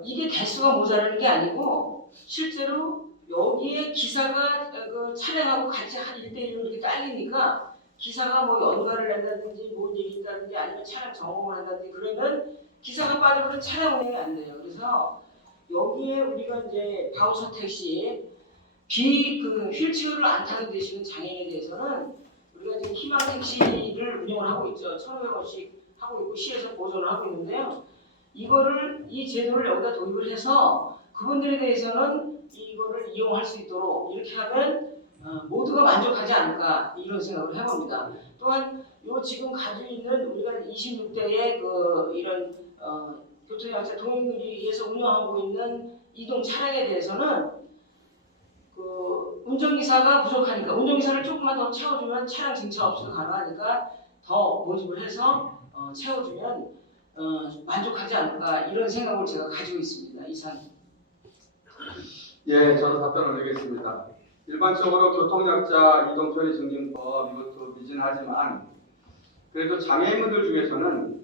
이게 개수가 모자라는 게 아니고 실제로 여기에 기사가 차량하고 같이 한 1대1로 이렇게 딸리니까 기사가 뭐 연가를 낸다든지 뭔 일이 있다든지 아니면 차량 점검을 한다든지 그러면 기사가 빠지면 차량 운행이 안 돼요. 그래서 여기에 우리가 이제 바우처 택시 휠체어를 안 타게 되시는 장애인에 대해서는 우리가 지금 희망 택시를 운영을 하고 있죠. 1,500원씩 하고 있고 시에서 보존을 하고 있는데요. 이 제도를 여기다 도입을 해서 그분들에 대해서는 이거를 이용할 수 있도록 이렇게 하면 모두가 만족하지 않을까 이런 생각을 해봅니다. 또한 요 지금 가지고 있는 우리가 26대의 이런 교통약자 동행의리에서 운영하고 있는 이동 차량에 대해서는 운전기사가 부족하니까 운전기사를 조금만 더 채워주면 차량 증차 없이도 가능하니까 더 모집을 해서 채워주면 만족하지 않을까 이런 생각을 제가 가지고 있습니다. 이상. 예, 저는 답변 올리겠습니다. 일반적으로 교통약자 이동편의증진법 이것도 미진하지만 그래도 장애인분들 중에서는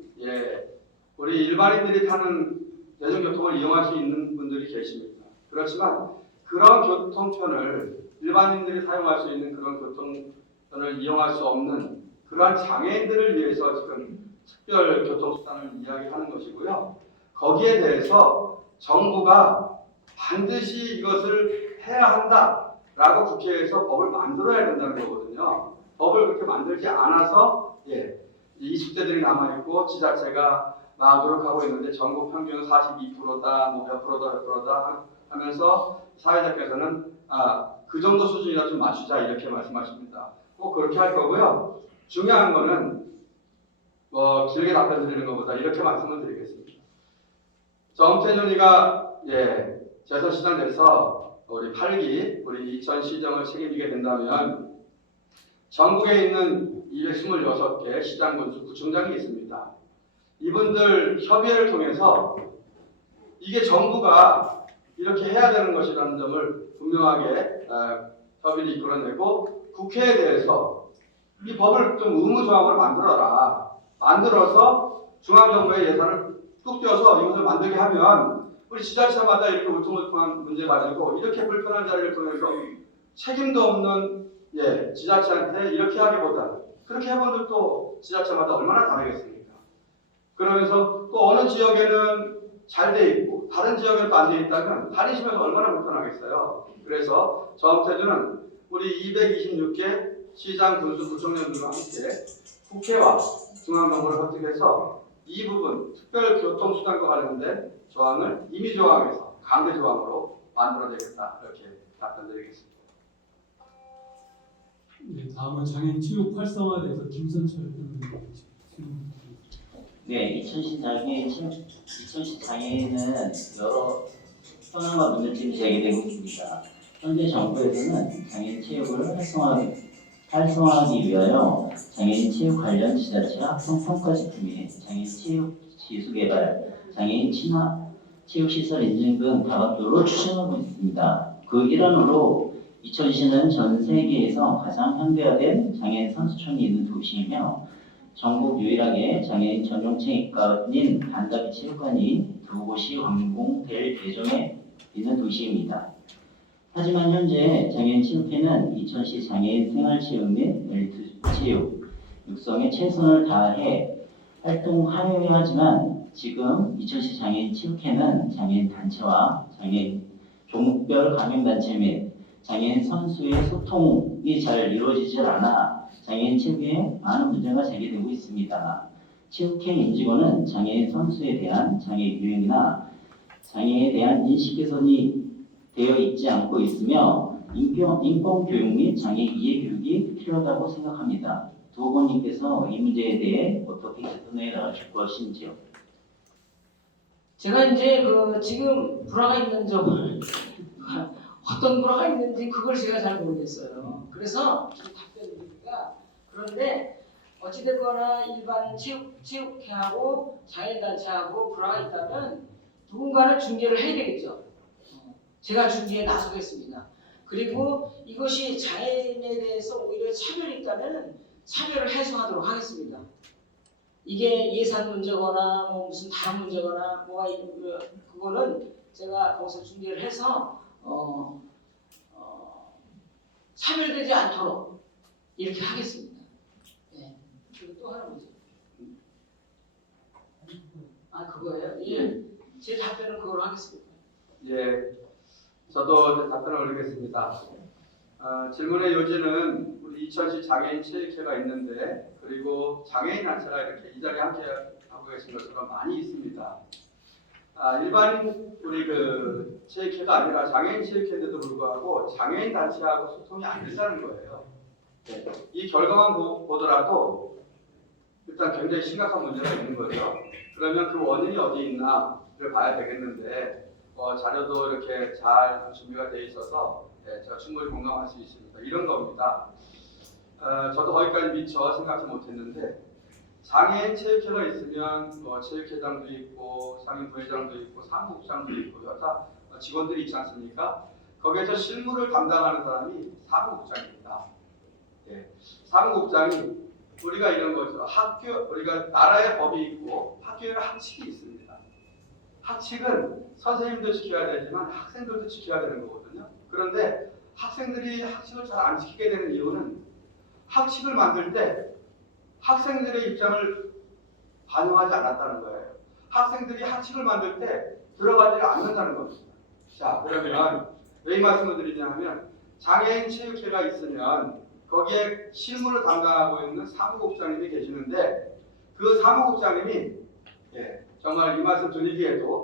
우리 일반인들이 타는 대중교통을 이용할 수 있는 분들이 계십니다. 그렇지만 그런 교통편을 일반인들이 사용할 수 있는 그런 교통편을 이용할 수 없는 그러한 장애인들을 위해서 지금 특별 교통수단을 이야기하는 것이고요. 거기에 대해서 정부가 반드시 이것을 해야 한다라고 국회에서 법을 만들어야 된다는 거거든요. 법을 그렇게 만들지 않아서 20대들이 남아있고 지자체가 막 노력하고 있는데 전국 평균은 42%다, 뭐 몇 프로다 하면서 사회자께서는 그 정도 수준이라 좀 맞추자 이렇게 말씀하십니다. 꼭 그렇게 할 거고요. 중요한 거는 길게 답변 드리는 것보다 이렇게 말씀을 드리겠습니다. 정태준이가 재선시장 돼서 우리 8기 우리 이천시정을 책임지게 된다면 전국에 있는 226개 시장 군수 구청장이 있습니다. 이분들 협의회를 통해서 이게 정부가 이렇게 해야 되는 것이라는 점을 분명하게 협의를 이끌어내고 국회에 대해서 이 법을 좀 의무조항을 만들어서 중앙정부의 예산을 뚝 떼어서 이것을 만들게 하면 우리 지자체마다 이렇게 울퉁불퉁한 문제 가지고 이렇게 불편한 자리를 통해서 책임도 없는 지자체한테 이렇게 하기보다는 그렇게 해본들 또 지자체마다 얼마나 다르겠습니까? 그러면서 또 어느 지역에는 잘 돼 있고 다른 지역에는 또 안 돼 있다면 다니시면서 얼마나 불편하겠어요. 그래서 정태준은 우리 226개 시장, 군수, 구청장들과 함께 국회와 중앙정부를 설득해서 이 부분 특별교통수단과 관련된 조항을 임의조항에서 강제조항으로 만들어내겠다 이렇게 답변드리겠습니다. 네, 다음은 장애인 체육 활성화에 대해서 김선철 의원님 질문. 네, 이천시 장애인은 여러 현황과 문제점이 제기되고 있습니다. 현재 정부에서는 장애인 체육을 활성화하기 활성화하기 위하여 장애인 체육 관련 지자체 합성평가제품의 장애인 체육 지수개발, 장애인 친화 체육시설 인증 등 다각도로 추진하고 있습니다. 그 일환으로 이천시는 전 세계에서 가장 현대화된 장애인 선수촌이 있는 도시이며 전국 유일하게 장애인 전용 체육관인 반다비 체육관이 두 곳이 완공될 예정에 있는 도시입니다. 하지만 현재 장애인 체육회는 이천시 장애인 생활체육 및 엘리트 체육 육성에 최선을 다해 활동하여야하지만 지금 이천시 장애인 체육회는 장애인 단체와 장애인 종목별 가맹단체 및 장애인 선수의 소통이 잘 이루어지지 않아 장애인 체육에 많은 문제가 제기되고 있습니다. 체육회 임직원은 장애인 선수에 대한 장애 유형이나 장애에 대한 인식 개선이 되어 있지 않고 있으며 인권 교육 및 장애 이해 교육이 필요하다고 생각합니다. 두 후보님께서 이 문제에 대해 어떻게 개선해 나가실 것인지요? 제가 이제 지금 불화가 있는 점을 어떤 불화가 있는지 그걸 제가 잘 모르겠어요. 그래서 좀 답변드리기가 그런데 어찌됐거나 일반 체육회하고 장애인단체하고 불화가 있다면 누군가는 중재를 해야 되겠죠. 제가 중재에 나서겠습니다. 그리고 이것이 장애인에 대해서 오히려 차별이 있다면 차별을 해소하도록 하겠습니다. 이게 예산 문제거나 뭐 무슨 다른 문제거나 뭐가 그거는 제가 거기서 중재를 해서 차별되지 않도록 이렇게 하겠습니다. 네. 그리고 또 하나 문제. 아 그거예요? 예. 제 답변은 그걸로 하겠습니다. 예, 저도 답변을 올리겠습니다. 질문의 요지는 우리 이천시 장애인 체육회가 있는데 그리고 장애인 단체가 이렇게 이 자리에 함께 하고 계신 것처럼 많이 있습니다. 일반 우리 체육회가 아니라 장애인 체육회인데도 불구하고 장애인 단체하고 소통이 안 된다는 거예요. 네. 이 결과만 보더라도 일단 굉장히 심각한 문제가 있는 거죠. 그러면 그 원인이 어디 있나를 봐야 되겠는데 자료도 이렇게 잘 준비가 되어 있어서 제가 충분히 공감할 수 있습니다. 이런 겁니다. 저도 거기까지 미처 생각지 못했는데 장애인 체육회가 있으면 체육회장도 있고 상임부회장도 있고 사무국장도 있고 여타 직원들이 있지 않습니까? 거기에서 실무를 담당하는 사람이 사무국장입니다. 예. 사무국장이 우리가 이런 거죠. 우리가 나라의 법이 있고 학교에는 학칙이 있습니다. 학칙은 선생님도 지켜야 되지만 학생들도 지켜야 되는 거거든요. 그런데 학생들이 학칙을 잘 안 지키게 되는 이유는 학칙을 만들 때 학생들의 입장을 반영하지 않았다는 거예요. 학생들이 학칙을 만들 때 들어가지 않는다는 겁니다. 자, 그러면 왜 이 말씀을 드리냐면 장애인 체육회가 있으면 거기에 실무를 담당하고 있는 사무국장님이 계시는데 그 사무국장님이 정말 이 말씀 드리기에도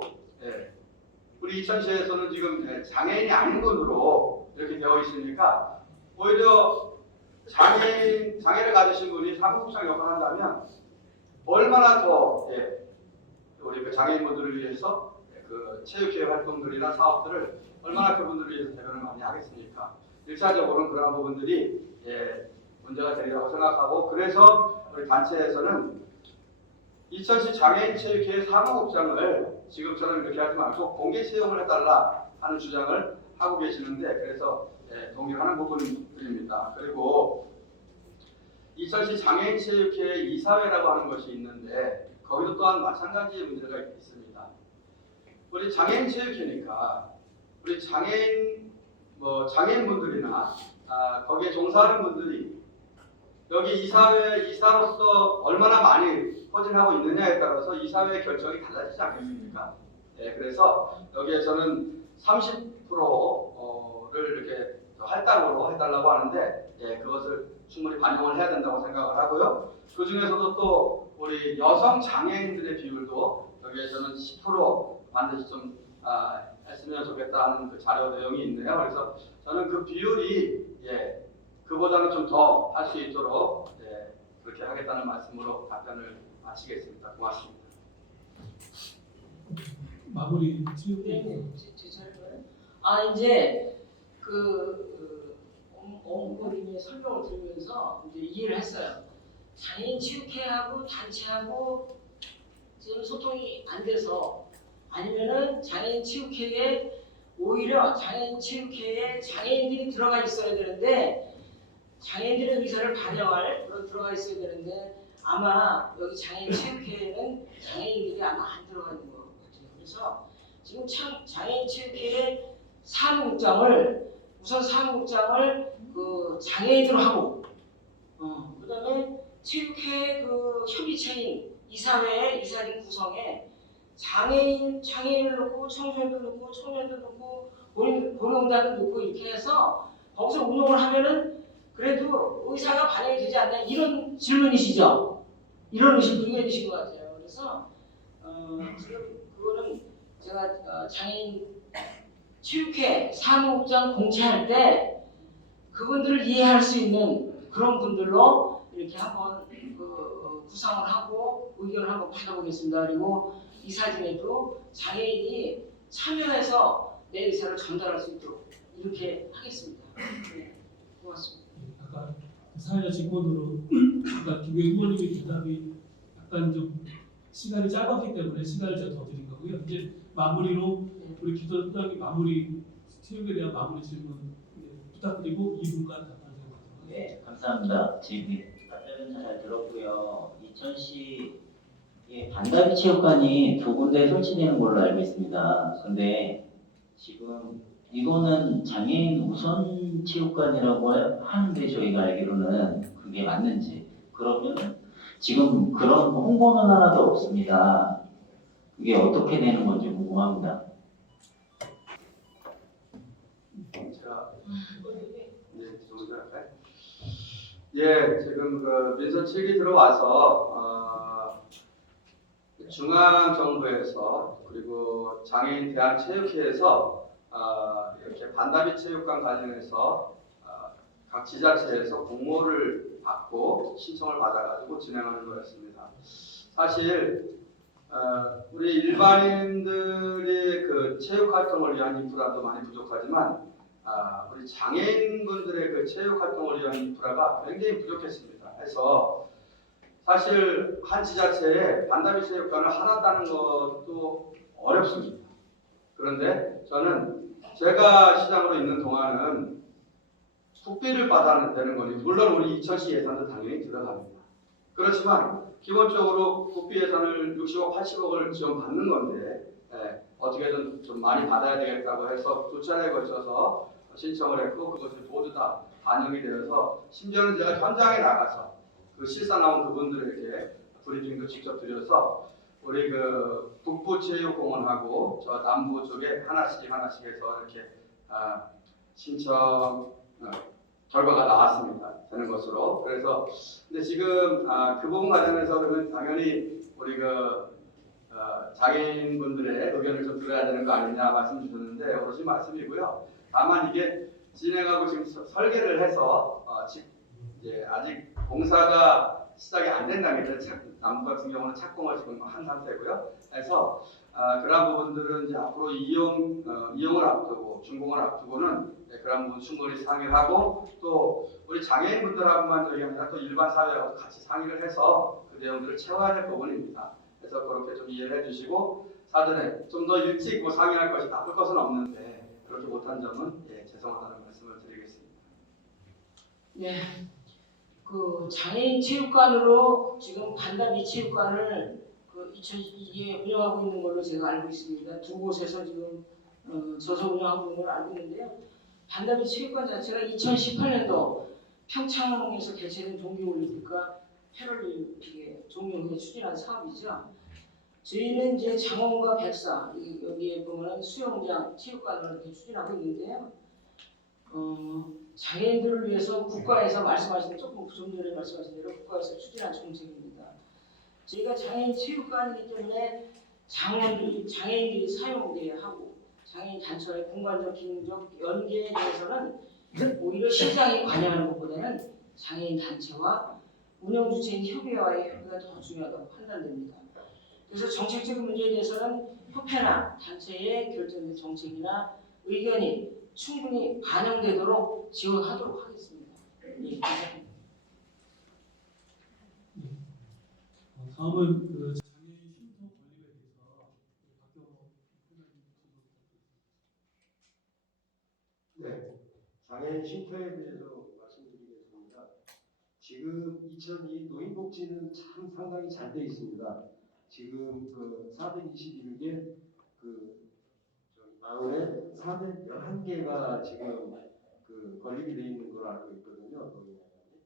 우리 이천시에서는 지금 장애인이 아닌 분으로 이렇게 되어 있으니까 오히려 장애를 가지신 분이 사무국장 역할을 한다면 얼마나 더 우리 그 장애인분들을 위해서 그 체육회 활동들이나 사업들을 얼마나 그분들을 위해서 대변을 많이 하겠습니까? 1차적으로는 그러한 부분들이 문제가 되리라고 생각하고 그래서 우리 단체에서는 이천시 장애인 체육회 사무국장을 지금처럼 이렇게 하지 말고 공개 채용을 해달라 하는 주장을 하고 계시는데 그래서 동의를 하는 부분들입니다. 그리고 이천시 장애인 체육회 이사회라고 하는 것이 있는데 거기도 또한 마찬가지의 문제가 있습니다. 우리 장애인 체육회니까 우리 장애인분들이나 거기에 종사하는 분들이 여기 이사회 이사로서 얼마나 많이 포진하고 있느냐에 따라서 이사회의 결정이 달라지지 않겠습니까? 그래서 여기에서는 30%를 이렇게 할당으로 해달라고 하는데 그것을 충분히 반영을 해야 된다고 생각을 하고요. 그 중에서도 또 우리 여성 장애인들의 비율도 여기에서는 10% 반드시 좀 했으면 좋겠다 하는 그 자료 내용이 있네요. 그래서 저는 그 비율이 그보다는 좀 더 할 수 있도록 그렇게 하겠다는 말씀으로 답변을 마치겠습니다. 고맙습니다. 마무리 네, 제 차례인가요? 이제 어머님의 설명을 들으면서 이제 이해를 했어요. 장애인 체육회하고 단체하고 지금 소통이 안 돼서 아니면은 장애인 체육회에 오히려 장애인 체육회에 장애인들이 들어가 있어야 되는데 장애인들의 의사를 반영할 그런 들어가 있어야 되는데 아마 여기 장애인 체육회에는 장애인들이 아마 안 들어가 있는 것 같아요. 그래서 지금 참 장애인 체육회의 사무국장을 우선 사무국장을 그 장애인으로 하고 그다음에 체육회 그 협의체인 이사회의 이사진 구성에 장애인을 넣고 청소년도 넣고 청년도 넣고 고령자도 넣고 이렇게 해서 거기서 운영을 하면은 그래도 의사가 반영이 되지 않나 이런 질문이시죠? 이런 의견이신 것 같아요. 그래서 지금 그거는 제가 장애인 체육회 사무국장 공채할 때 그분들을 이해할 수 있는 그런 분들로 이렇게 한번 구상을 하고 의견을 한번 받아보겠습니다. 그리고 이 사진에도 장애인이 참여해서 내 의사를 전달할 수 있도록 이렇게 하겠습니다. 네, 고맙습니다. 아까 사회자 직원으로 아까 김경희 후보님의 대답이 약간 좀 시간이 짧았기 때문에 시간을 제가 더 드린 거고요. 이제 마무리로 우리 기존 부장님 마무리 체육에 대한 마무리 질문 부탁드리고 2분간 답변드리도록 하겠습니다. 네, 감사합니다. 지금 답변 잘 들었고요. 이천시 반다비 체육관이 2군데 설치되는 걸로 알고 있습니다. 근데 지금 이거는 장애인 우선 체육관이라고 하는데 저희가 알기로는 그게 맞는지 그러면 지금 그런 홍보는 하나도 없습니다. 이게 어떻게 되는 건지 궁금합니다. 제가 예, 지금 그 민선 7기 들어와서 중앙 정부에서 그리고 장애인 대한체육회에서 이렇게 반다비 체육관 관련해서 각 지자체에서 공모를 받고 신청을 받아가지고 진행하는 거였습니다. 사실 우리 일반인들의 그 체육 활동을 위한 인프라도 많이 부족하지만 우리 장애인분들의 그 체육 활동을 위한 인프라가 굉장히 부족했습니다. 그래서 사실 한 지자체에 반다비 체육관을 하나 따는 것도 어렵습니다. 그런데 저는 제가 시장으로 있는 동안은 국비를 받아야 되는 거니 물론 우리 이천시 예산도 당연히 들어갑니다. 그렇지만 기본적으로 국비 예산을 60억, 80억을 지원받는 건데 어떻게든 좀 많이 받아야 되겠다고 해서 2차례에 걸쳐서 신청을 했고 그것이 모두 다 반영이 되어서 심지어는 제가 현장에 나가서 그 실사 나온 그분들에게 브리핑도 직접 드려서 우리 그 북부체육공원하고 저 남부 쪽에 하나씩 해서 이렇게 신청 결과가 나왔습니다. 되는 것으로. 그래서 근데 지금 그 부분 관련해서는 당연히 우리 그 장애인분들의 의견을 좀 들어야 되는 거 아니냐 말씀 주셨는데 오롯이 말씀이고요. 다만 이게 진행하고 지금 설계를 해서 이제 아직 공사가 시작이 안 된 단계에서 남부 같은 경우는 착공을 지금 한 상태고요. 그래서 그런 부분들은 이제 앞으로 이용을 앞두고 준공을 앞두고는 그런 부분 충분히 상의를 하고 또 우리 장애인분들하고만 저희 아니라 또 일반 사회하고 같이 상의를 해서 그 내용들을 채워야 될 부분입니다. 그래서 그렇게 좀 이해를 해주시고 사전에 좀 더 일찍 상의할 것이 나쁠 것은 없는데 그렇게 못한 점은 죄송하다는 말씀을 드리겠습니다. 네, 그 장애인 체육관으로 지금 반다비 체육관을 그 2002에 운영하고 있는 걸로 제가 알고 있습니다. 2곳에서 지금 저서 운영하고 있는 걸 알고 있는데요. 반다비 체육관 자체가 2018년도 평창에서 개최된 동계올림픽과 패럴림픽에 종료에 추진한 사업이죠. 저희는 이제 장원과 백사 여기에 보면 수영장, 체육관을 이렇게 추진하고 있는데요. 장애인들을 위해서 국가에서 말씀하신 조금 좀 전에 말씀하신 대로 국가에서 추진한 정책입니다. 저희가 장애인 체육관이기 때문에 장애인들이 사용되게 하고 장애인 단체와의 공간적, 기능적 연계에 대해서는 오히려 시장이 관여하는 것보다는 장애인 단체와 운영 주체인 협의회와의 협의가 더 중요하다고 판단됩니다. 그래서 정책적 문제에 대해서는 협회나 단체의 결정된 정책이나 의견이 충분히 반영되도록 지원하도록 하겠습니다. 예. 다음은 그 장애인 쉼터 건립에 대해서 박경호 회장님 질문 부탁드립니다. 네, 장애인 쉼터에 대해서 말씀드리겠습니다. 지금 2002 노인복지는 참 상당히 잘 돼 있습니다. 지금 그 421개 마을에 411개가 지금 그 건립이 되어 있는 걸로 알고 있거든요. 노인회관이.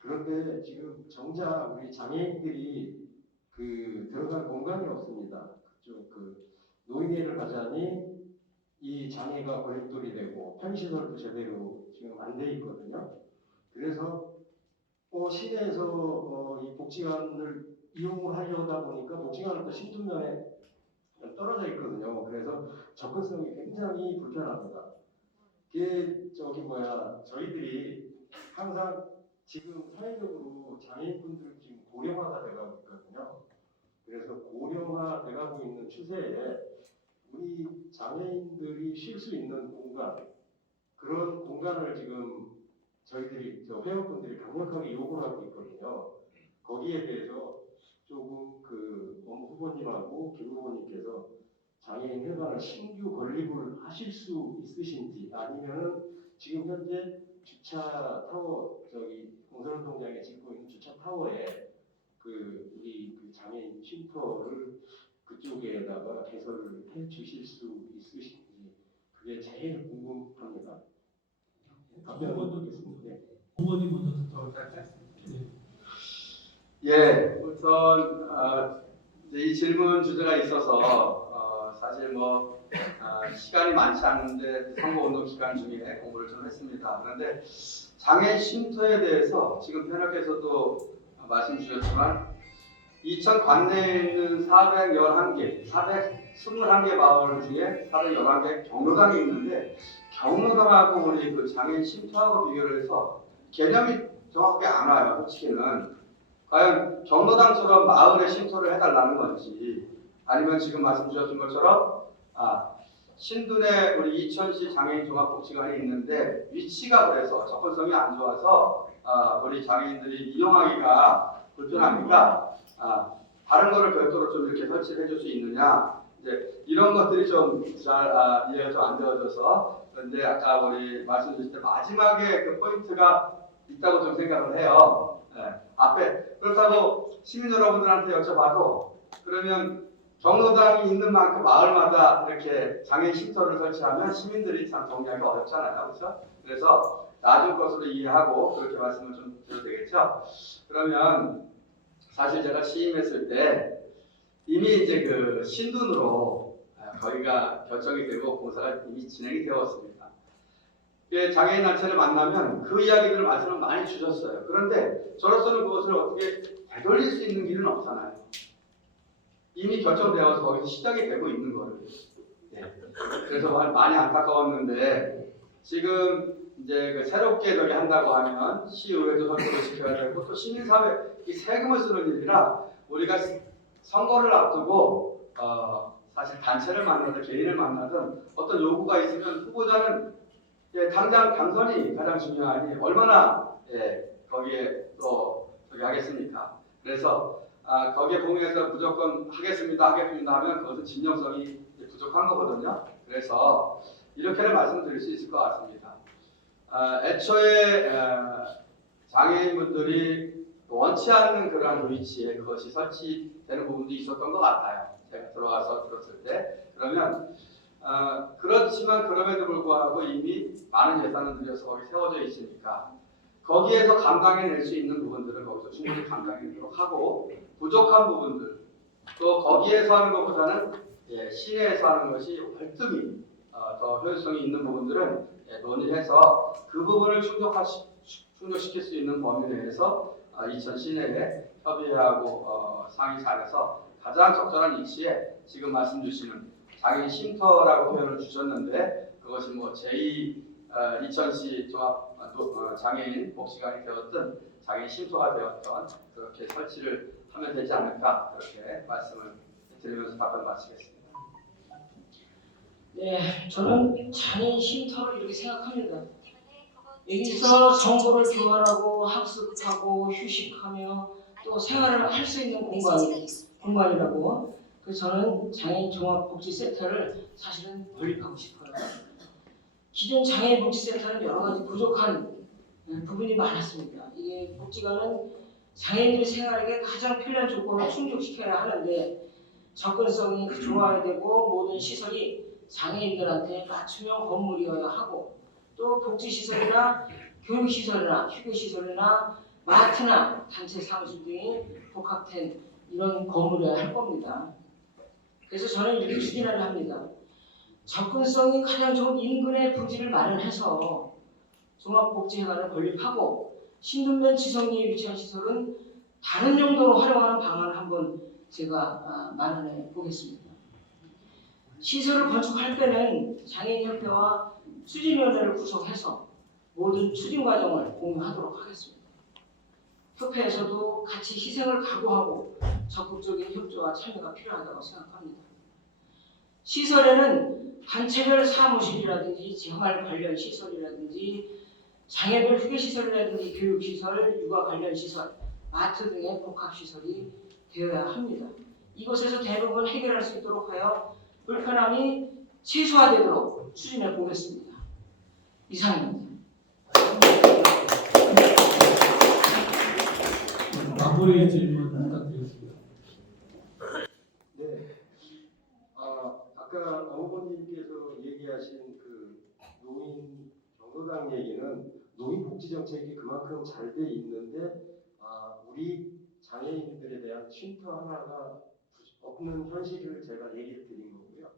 그런데 지금 정작 우리 장애인들이 그 들어갈 공간이 없습니다. 그쪽 그 노인회를 가자니 이 장애가 고립돌이 되고 편의시설도 제대로 지금 안 돼 있거든요. 그래서 시내에서 이 복지관을 이용을 하려다 보니까 복지관은 또 신도면에 떨어져 있거든요. 그래서 접근성이 굉장히 불편합니다. 이게 저희들이 항상 지금 사회적으로 장애인분들이 지금 고령화가 돼가고 있거든요. 그래서 고령화 돼가고 있는 추세에 우리 장애인들이 쉴 수 있는 공간, 그런 공간을 지금 저희들이 회원분들이 강력하게 요구를 하고 있거든요. 거기에 대해서 조금 그 원 후보님하고 김 후보님께서 장애인 회관을 신규 건립을 하실 수 있으신지, 아니면은 지금 현재 주차 타워 공설운동장에 짓고 있는 주차 타워에 우리 장애인 쉼터를 그쪽에다가 개설을 해 주실 수 있으신지, 그게 제일 궁금합니다. 답변을 드리겠습니다. 네. 어머니 먼저 듣도록 하겠습니다. 예, 우선 이제 이 질문 주제가 있어서 사실 시간이 많지 않은데 선거운동 기간 중에 공부를 좀 했습니다. 그런데 장애인 쉼터에 대해서 지금 편협에서도 말씀 주셨지만 이천 관내에 있는 411개 마을 중에 411개 경로당이 있는데 경로당하고 우리 그 장애인 쉼터하고 비교를 해서 개념이 정확하게 안 와요. 솔직히는. 과연 경로당처럼 마을에 쉼터를 해달라는 건지, 아니면 지금 말씀 주셨던 것처럼 신둔에 우리 이천시 장애인 종합복지관이 있는데 위치가 그래서 접근성이 안 좋아서 우리 장애인들이 이용하기가 불편하니까 다른 거를 별도로 좀 이렇게 설치를 해줄 수 있느냐, 이제 이런 것들이 좀 잘 이해가 좀 안 되어져서. 그런데 아까 우리 말씀 주실 때 마지막에 그 포인트가 있다고 좀 생각을 해요. 네. 앞에 그렇다고 시민 여러분들한테 여쭤봐도 그러면 경로당이 있는 만큼 마을마다 이렇게 장애인 쉼터를 설치하면 시민들이 참 동의하기 어렵잖아요. 그렇죠? 그래서 나중 것으로 이해하고 그렇게 말씀을 좀 드려도 되겠죠? 그러면 사실 제가 취임했을 때 이미 이제 그 신둔으로 거기가 결정이 되고 공사가 이미 진행이 되었습니다. 장애인 단체를 만나면 그 이야기들을 말씀을 많이 주셨어요. 그런데 저로서는 그것을 어떻게 되돌릴 수 있는 길은 없잖아요. 이미 결정되어서 거기서 시작이 되고 있는 거를. 그래서 많이 안타까웠는데 지금 이제 그 새롭게 저기 한다고 하면 시의회도 설득을 시켜야 되고 또 시민사회 이 세금을 쓰는 일이라 우리가 선거를 앞두고 사실 단체를 만나든 개인을 만나든 어떤 요구가 있으면 후보자는 당장 당선이 가장 중요하니 얼마나 거기에 또 저기 하겠습니까? 그래서 거기에 봉해서 무조건 하겠습니다 하면 그것은 진정성이 부족한 거거든요. 그래서 이렇게는 말씀드릴 수 있을 것 같습니다. 애초에 장애인분들이 원치 않는 그러한 위치에 그것이 설치되는 부분도 있었던 것 같아요. 제가 들어와서 들었을 때. 그러면 그렇지만 그럼에도 불구하고 이미 많은 예산을 들여서 거기 세워져 있으니까 거기에서 감당해낼 수 있는 부분들은 거기서 충분히 감당해내도록 하고 부족한 부분들 또 거기에서 하는 것보다는 시내에서 하는 것이 월등히 더 효율성이 있는 부분들은 논의해서 그 부분을 충족시킬 수 있는 범위 내에서 이천 시내에 협의하고 상의 잘해서 가장 적절한 위치에 지금 말씀 주시는 장애인 쉼터라고 표현을 주셨는데 그것이 제2 이천시 종합 장애인 복지관이 되었든 장애인 쉼터가 되었던 그렇게 설치를 하면 되지 않을까 그렇게 말씀을 드리면서 답변 마치겠습니다. 네, 저는 장애인 쉼터를 이렇게 생각합니다. 여기서 정보를 교환하고 학습하고 휴식하며 또 생활을 할 수 있는 공간이라고. 그래서 저는 장애인 종합복지센터를 사실은 건립하고 싶어요. 기존 장애인 복지센터는 여러 가지 부족한 부분이 많았습니다. 이게 복지관은 장애인들의 생활에게 가장 편리한 조건을 충족시켜야 하는데 접근성이 좋아야 되고 모든 시설이 장애인들한테 맞춤형 건물이어야 하고 또 복지시설이나 교육시설이나 휴게시설이나 마트나 단체 사무실 등이 복합된 이런 건물이어야 할 겁니다. 그래서 저는 이렇게 추진을 합니다. 접근성이 가장 좋은 인근의 부지를 마련해서 종합복지회관을 건립하고 신도면 지성리에 위치한 시설은 다른 용도로 활용하는 방안을 한번 제가 마련해 보겠습니다. 시설을 건축할 때는 장애인협회와 추진위원회를 구성해서 모든 추진 과정을 공유하도록 하겠습니다. 협회에서도 같이 희생을 각오하고 적극적인 협조와 참여가 필요하다고 생각합니다. 시설에는 단체별 사무실이라든지 생활 관련 시설이라든지 장애별 휴게시설이라든지 교육시설, 육아 관련 시설, 마트 등의 복합시설이 되어야 합니다. 이곳에서 대부분 해결할 수 있도록 하여 불편함이 최소화되도록 추진해 보겠습니다. 이상입니다. 마무리 질문 부탁드리겠습니다. 네. 아까 어머님께서 얘기하신 그 노인 경로당 얘기는 노인 복지 정책이 그만큼 잘 돼 있는데 우리 장애인들에 대한 쉼터 하나가 없는 현실을 제가 얘기를 드린 거고요.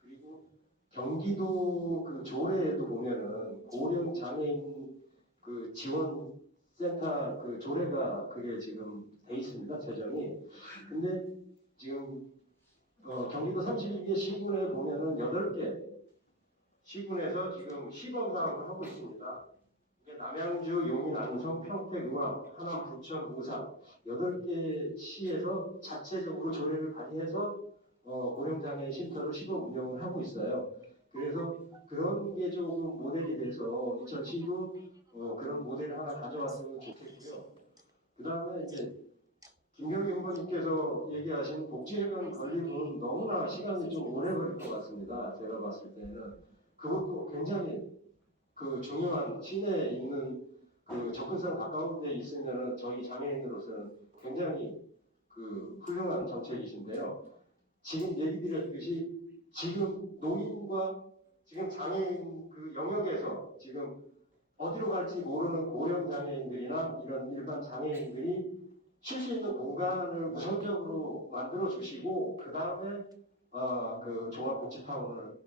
그리고 경기도 그 조례에도 보면은 고령 장애인 그 지원 센터 그 조례가 그게 지금 돼 있습니다. 제정이. 근데 지금 경기도 32개 시군에 보면은 8개 시군에서 지금 시범 사업을 하고 있습니다. 남양주, 용인, 안성, 평택, 의왕, 하남, 부천, 우산 8개 시에서 자체적으로 조례를 발의해서 고령장애인 쉼터로 시범 운영을 하고 있어요. 그래서 그런 게 조금 모델이 돼서 인천시도 그런 모델을 하나 가져왔으면 좋겠고요. 그 다음에 이제 김경희 후보님께서 얘기하신 복지회관 건립은 너무나 시간이 좀 오래 걸릴 것 같습니다. 제가 봤을 때는 그것도 굉장히 그 중요한 시내에 있는 그 접근성 가까운 데 있으면은 저희 장애인으로서는 굉장히 그 훌륭한 정책이신데요. 지금 얘기 드렸듯이 지금 노인과 지금 장애인 그 영역에서 지금 어디로 갈지 모르는 고령 장애인들이나 이런 일반 장애인들이 쉴 수 있는 공간을 우선적으로 만들어 주시고 그 다음에 그 종합복지타운을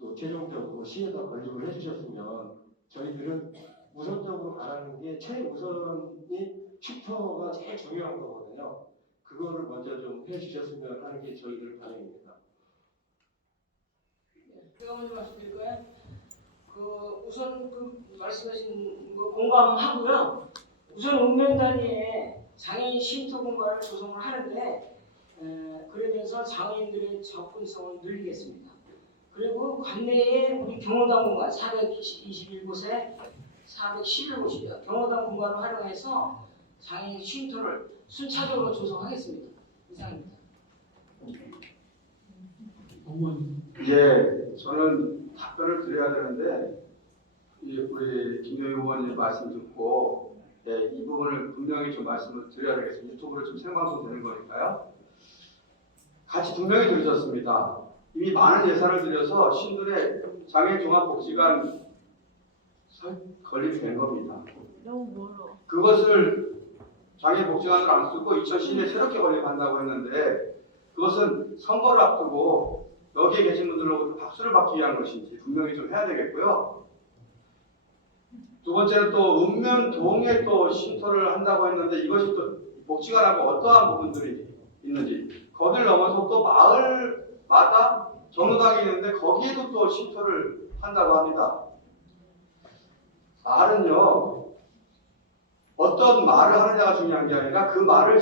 또 최종적으로 시에다 건립을 해주셨으면 저희들은 우선적으로 바라는 게 최우선이 쉼터가 제일 중요한 거거든요. 그거를 먼저 좀 해주셨으면 하는 게 저희들 바람입니다. 제가 먼저 말씀드릴까요? 우선 말씀하신 거 공감하고요. 우선 읍면 단위에 장애인 쉼터 공간을 조성을 하는데 그러면서 장애인들의 접근성을 늘리겠습니다. 그리고 관내에 우리 경호당 공간 421곳에 411곳이요. 경호당 공간을 활용해서 장애인 쉼터를 순차적으로 조성하겠습니다. 이상입니다. 어머니. 예, 저는 답변을 드려야 되는데 우리 김경희 의원님 말씀 듣고 이 부분을 분명히 좀 말씀을 드려야 되겠습니다. 유튜브로 좀 생방송 되는 거니까요. 같이 분명히 들으셨습니다. 이미 많은 예산을 들여서 신들의 장애인 종합복지관 건립된 겁니다. 너무 멀어. 그것을 장애인 복지관을 안 쓰고 2010년에 새롭게 건립한다고 했는데 그것은 선거를 앞두고 여기에 계신 분들로부터 박수를 받기 위한 것인지 분명히 좀 해야 되겠고요. 두 번째는 또 읍면동에 또 쉼터를 한다고 했는데 이것이 또 복지관하고 어떠한 부분들이 있는지 거기를 넘어서 또 마을마다 경로당이 있는데 거기에도 또 쉼터를 한다고 합니다. 말은요 어떤 말을 하느냐가 중요한 게 아니라 그 말을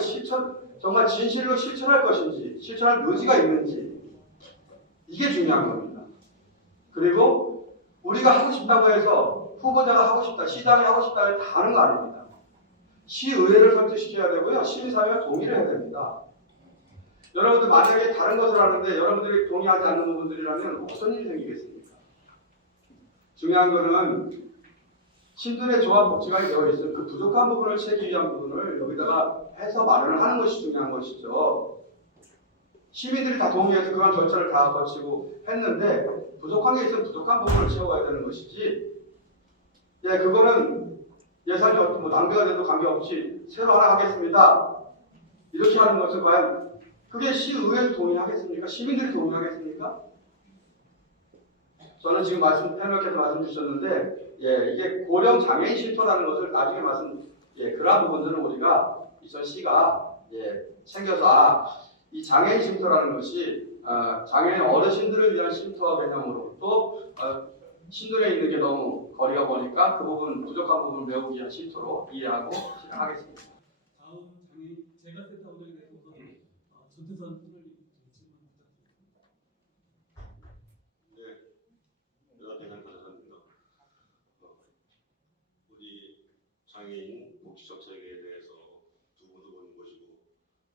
정말 진실로 실천할 것인지 실천할 의지가 있는지 이게 중요한 겁니다. 그리고 우리가 하고 싶다고 해서 후보자가 하고 싶다, 시장이 하고 싶다 다 하는 거 아닙니다. 시의회를 설득시켜야 되고요. 시민사회가 동의를 해야 됩니다. 여러분들 만약에 다른 것을 하는데 여러분들이 동의하지 않는 부분들이라면 무슨 일이 생기겠습니까? 중요한 거는 신들의 조합 복지관이 되어 있을 그 부족한 부분을 채기 위한 부분을 여기다가 해서 마련을 하는 것이 중요한 것이죠. 시민들이 다 동의해서 그런 절차를 다 거치고 했는데 부족한 게 있으면 부족한 부분을 채워야 되는 것이지. 예, 그거는 예산이 뭐 낭비가 돼도 관계없이 새로 하나 하겠습니다. 이렇게 하는 것을 과연 그게 시의회에서 동의하겠습니까? 시민들이 동의하겠습니까? 저는 지금 패널께서 말씀 주셨는데, 예, 이게 고령 장애인 쉼터라는 것을 나중에 그러한 부분들은 우리가 이천시가 챙겨서 이 장애인 쉼터라는 것이 장애인 어르신들을 위한 쉼터 개념으로 또 신도에 있는 게 너무 거리가 머니까 그 부분 부족한 부분을 메우기 위한 쉼터로 이해하고 시작하겠습니다. 다음 장애인 재가센터 운영에 대해서 전태선 패널님 질문 부탁드립니다. 네, 대전 전태선입니다. 우리 장애인 복지 정책에 대해서 두 분도 보는 것이고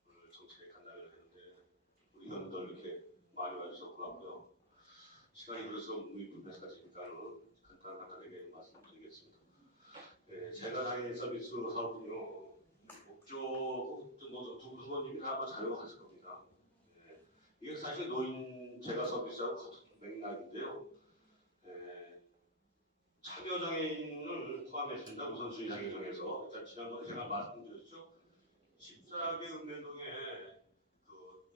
오늘 정책에 간담회를 했는데 우리 의원들 이렇게 많이 와주셔서 고맙고요. 시간이 그래서 무의불패할 것 같으니까는 간단하게 말씀드리겠습니다. 네, 제가 장애인 서비스 사업은요, 목조 두 후보님이 다 자료하실 겁니다. 네, 이게 사실 노인 제가 서비스하고 같은 맥락인데요. 참여 장애인을 포함했습니다. 우선순위 장애정에서 지난번에 제가 말씀드렸죠. 14개 읍면동에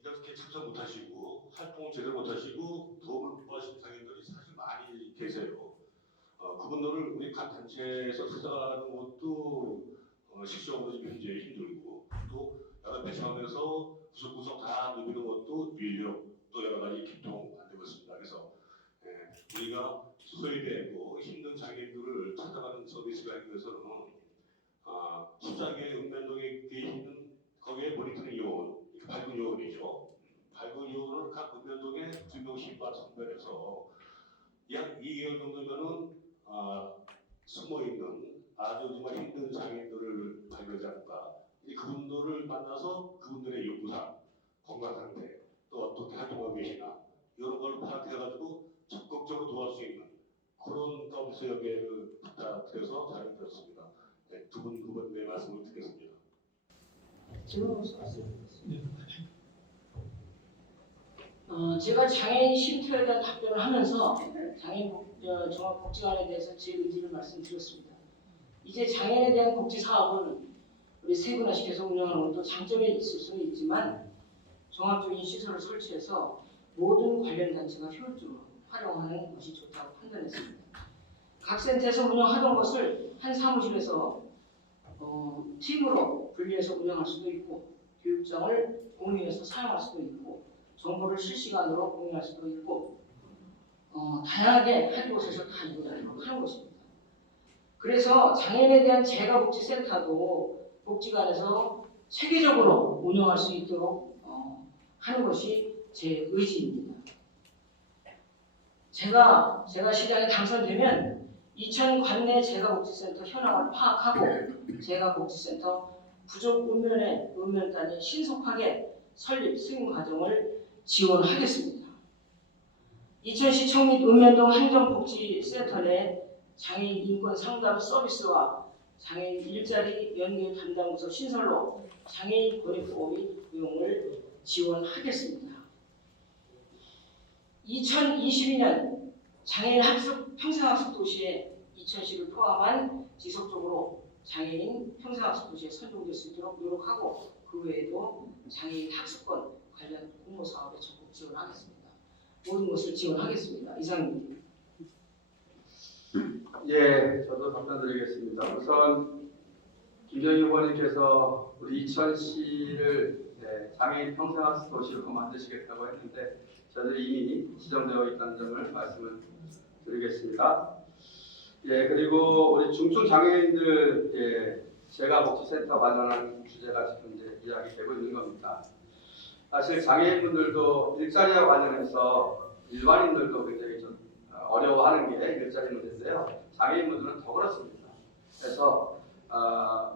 이렇게 참석 못하시고 활동을 제대로 못하시고 도움을 못 받으신 장애인들이 사실 많이 계세요. 그분들을 우리 각 단체에서 찾아가는 것도 실질적으로 굉장히 힘들고 또 여러 가지 차원에서 구석구석 다 누비는 것도 인력 또 여러 가지 교통 안 되고 있습니다. 그래서 우리가 소외되고 힘든 장애인들을 찾아가는 서비스를 하기 위해서는 14개 읍면동에 계시는 거기에 모니터링 요원, 발굴 요원이죠. 발굴 요원을 각 읍면동에 2명씩 선별해서 약 2개월 정도면은 숨어 있는 아주 정말 힘든 장애인들을 발견하지 않을까. 그분들을 만나서 그분들의 요구사항, 건강 상태, 또 어떻게 활동하고 계시나 이런 걸 파악해가지고 적극적으로 도와줄 수 있는 그런 서비스 연계를 부탁드려서 자료를 드렸습니다. 네, 두 분의 말씀을 듣겠습니다. 제가 장애인 쉼터에 대한 답변을 하면서 장애인 종합복지관에 대해서 제 의지를 말씀드렸습니다. 이제 장애인에 대한 복지 사업은 우리 세분화시켜서 운영하는 것도 장점이 있을 수는 있지만 종합적인 시설을 설치해서 모든 관련 단체가 효율적으로 활용하는 것이 좋다고 판단했습니다. 각 센터에서 운영하던 것을 한 사무실에서 팀으로 분리해서 운영할 수도 있고 교육장을 공유해서 사용할 수도 있고 정보를 실시간으로 공유할 수도 있고 다양하게 한 곳에서 다 이루어지도록 하는 것입니다. 그래서 장애인에 대한 재가복지센터도 복지관에서 체계적으로 운영할 수 있도록 하는 것이 제 의지입니다. 제가 시장에 당선되면 이천 관내 재가복지센터 현황을 파악하고 재가복지센터 부족 읍면 단위 신속하게 설립 승인 과정을 지원하겠습니다. 이천시청 및 읍면동 행정복지센터 내 장애인 인권 상담 서비스와 장애인 일자리 연계 담당부서 신설로 장애인 권익보호 및 고용을 지원하겠습니다. 2022년 장애인 평생학습 도시에 이천시를 포함한 지속적으로 장애인 평생학습 도시에 선정될 수 있도록 노력하고 그 외에도 장애인 학습권 관련 공모 사업에 적극 지원하겠습니다. 모든 것을 지원하겠습니다. 이상입니다. 예, 저도 답변드리겠습니다. 우선 김정희 후보님께서 우리 이천시를 장애인 평생학습 도시로 만드시겠다고 했는데 저희들이 이미 지정되어 있다는 점을 말씀을 드리겠습니다. 예, 그리고 우리 중증 장애인들 재가복지센터 관련한 주제가 지금 이제 이야기되고 있는 겁니다. 사실 장애인분들도 일자리와 관련해서 일반인들도 굉장히 좀 어려워하는 게 일자리 문제인데요. 장애인분들은 더 그렇습니다. 그래서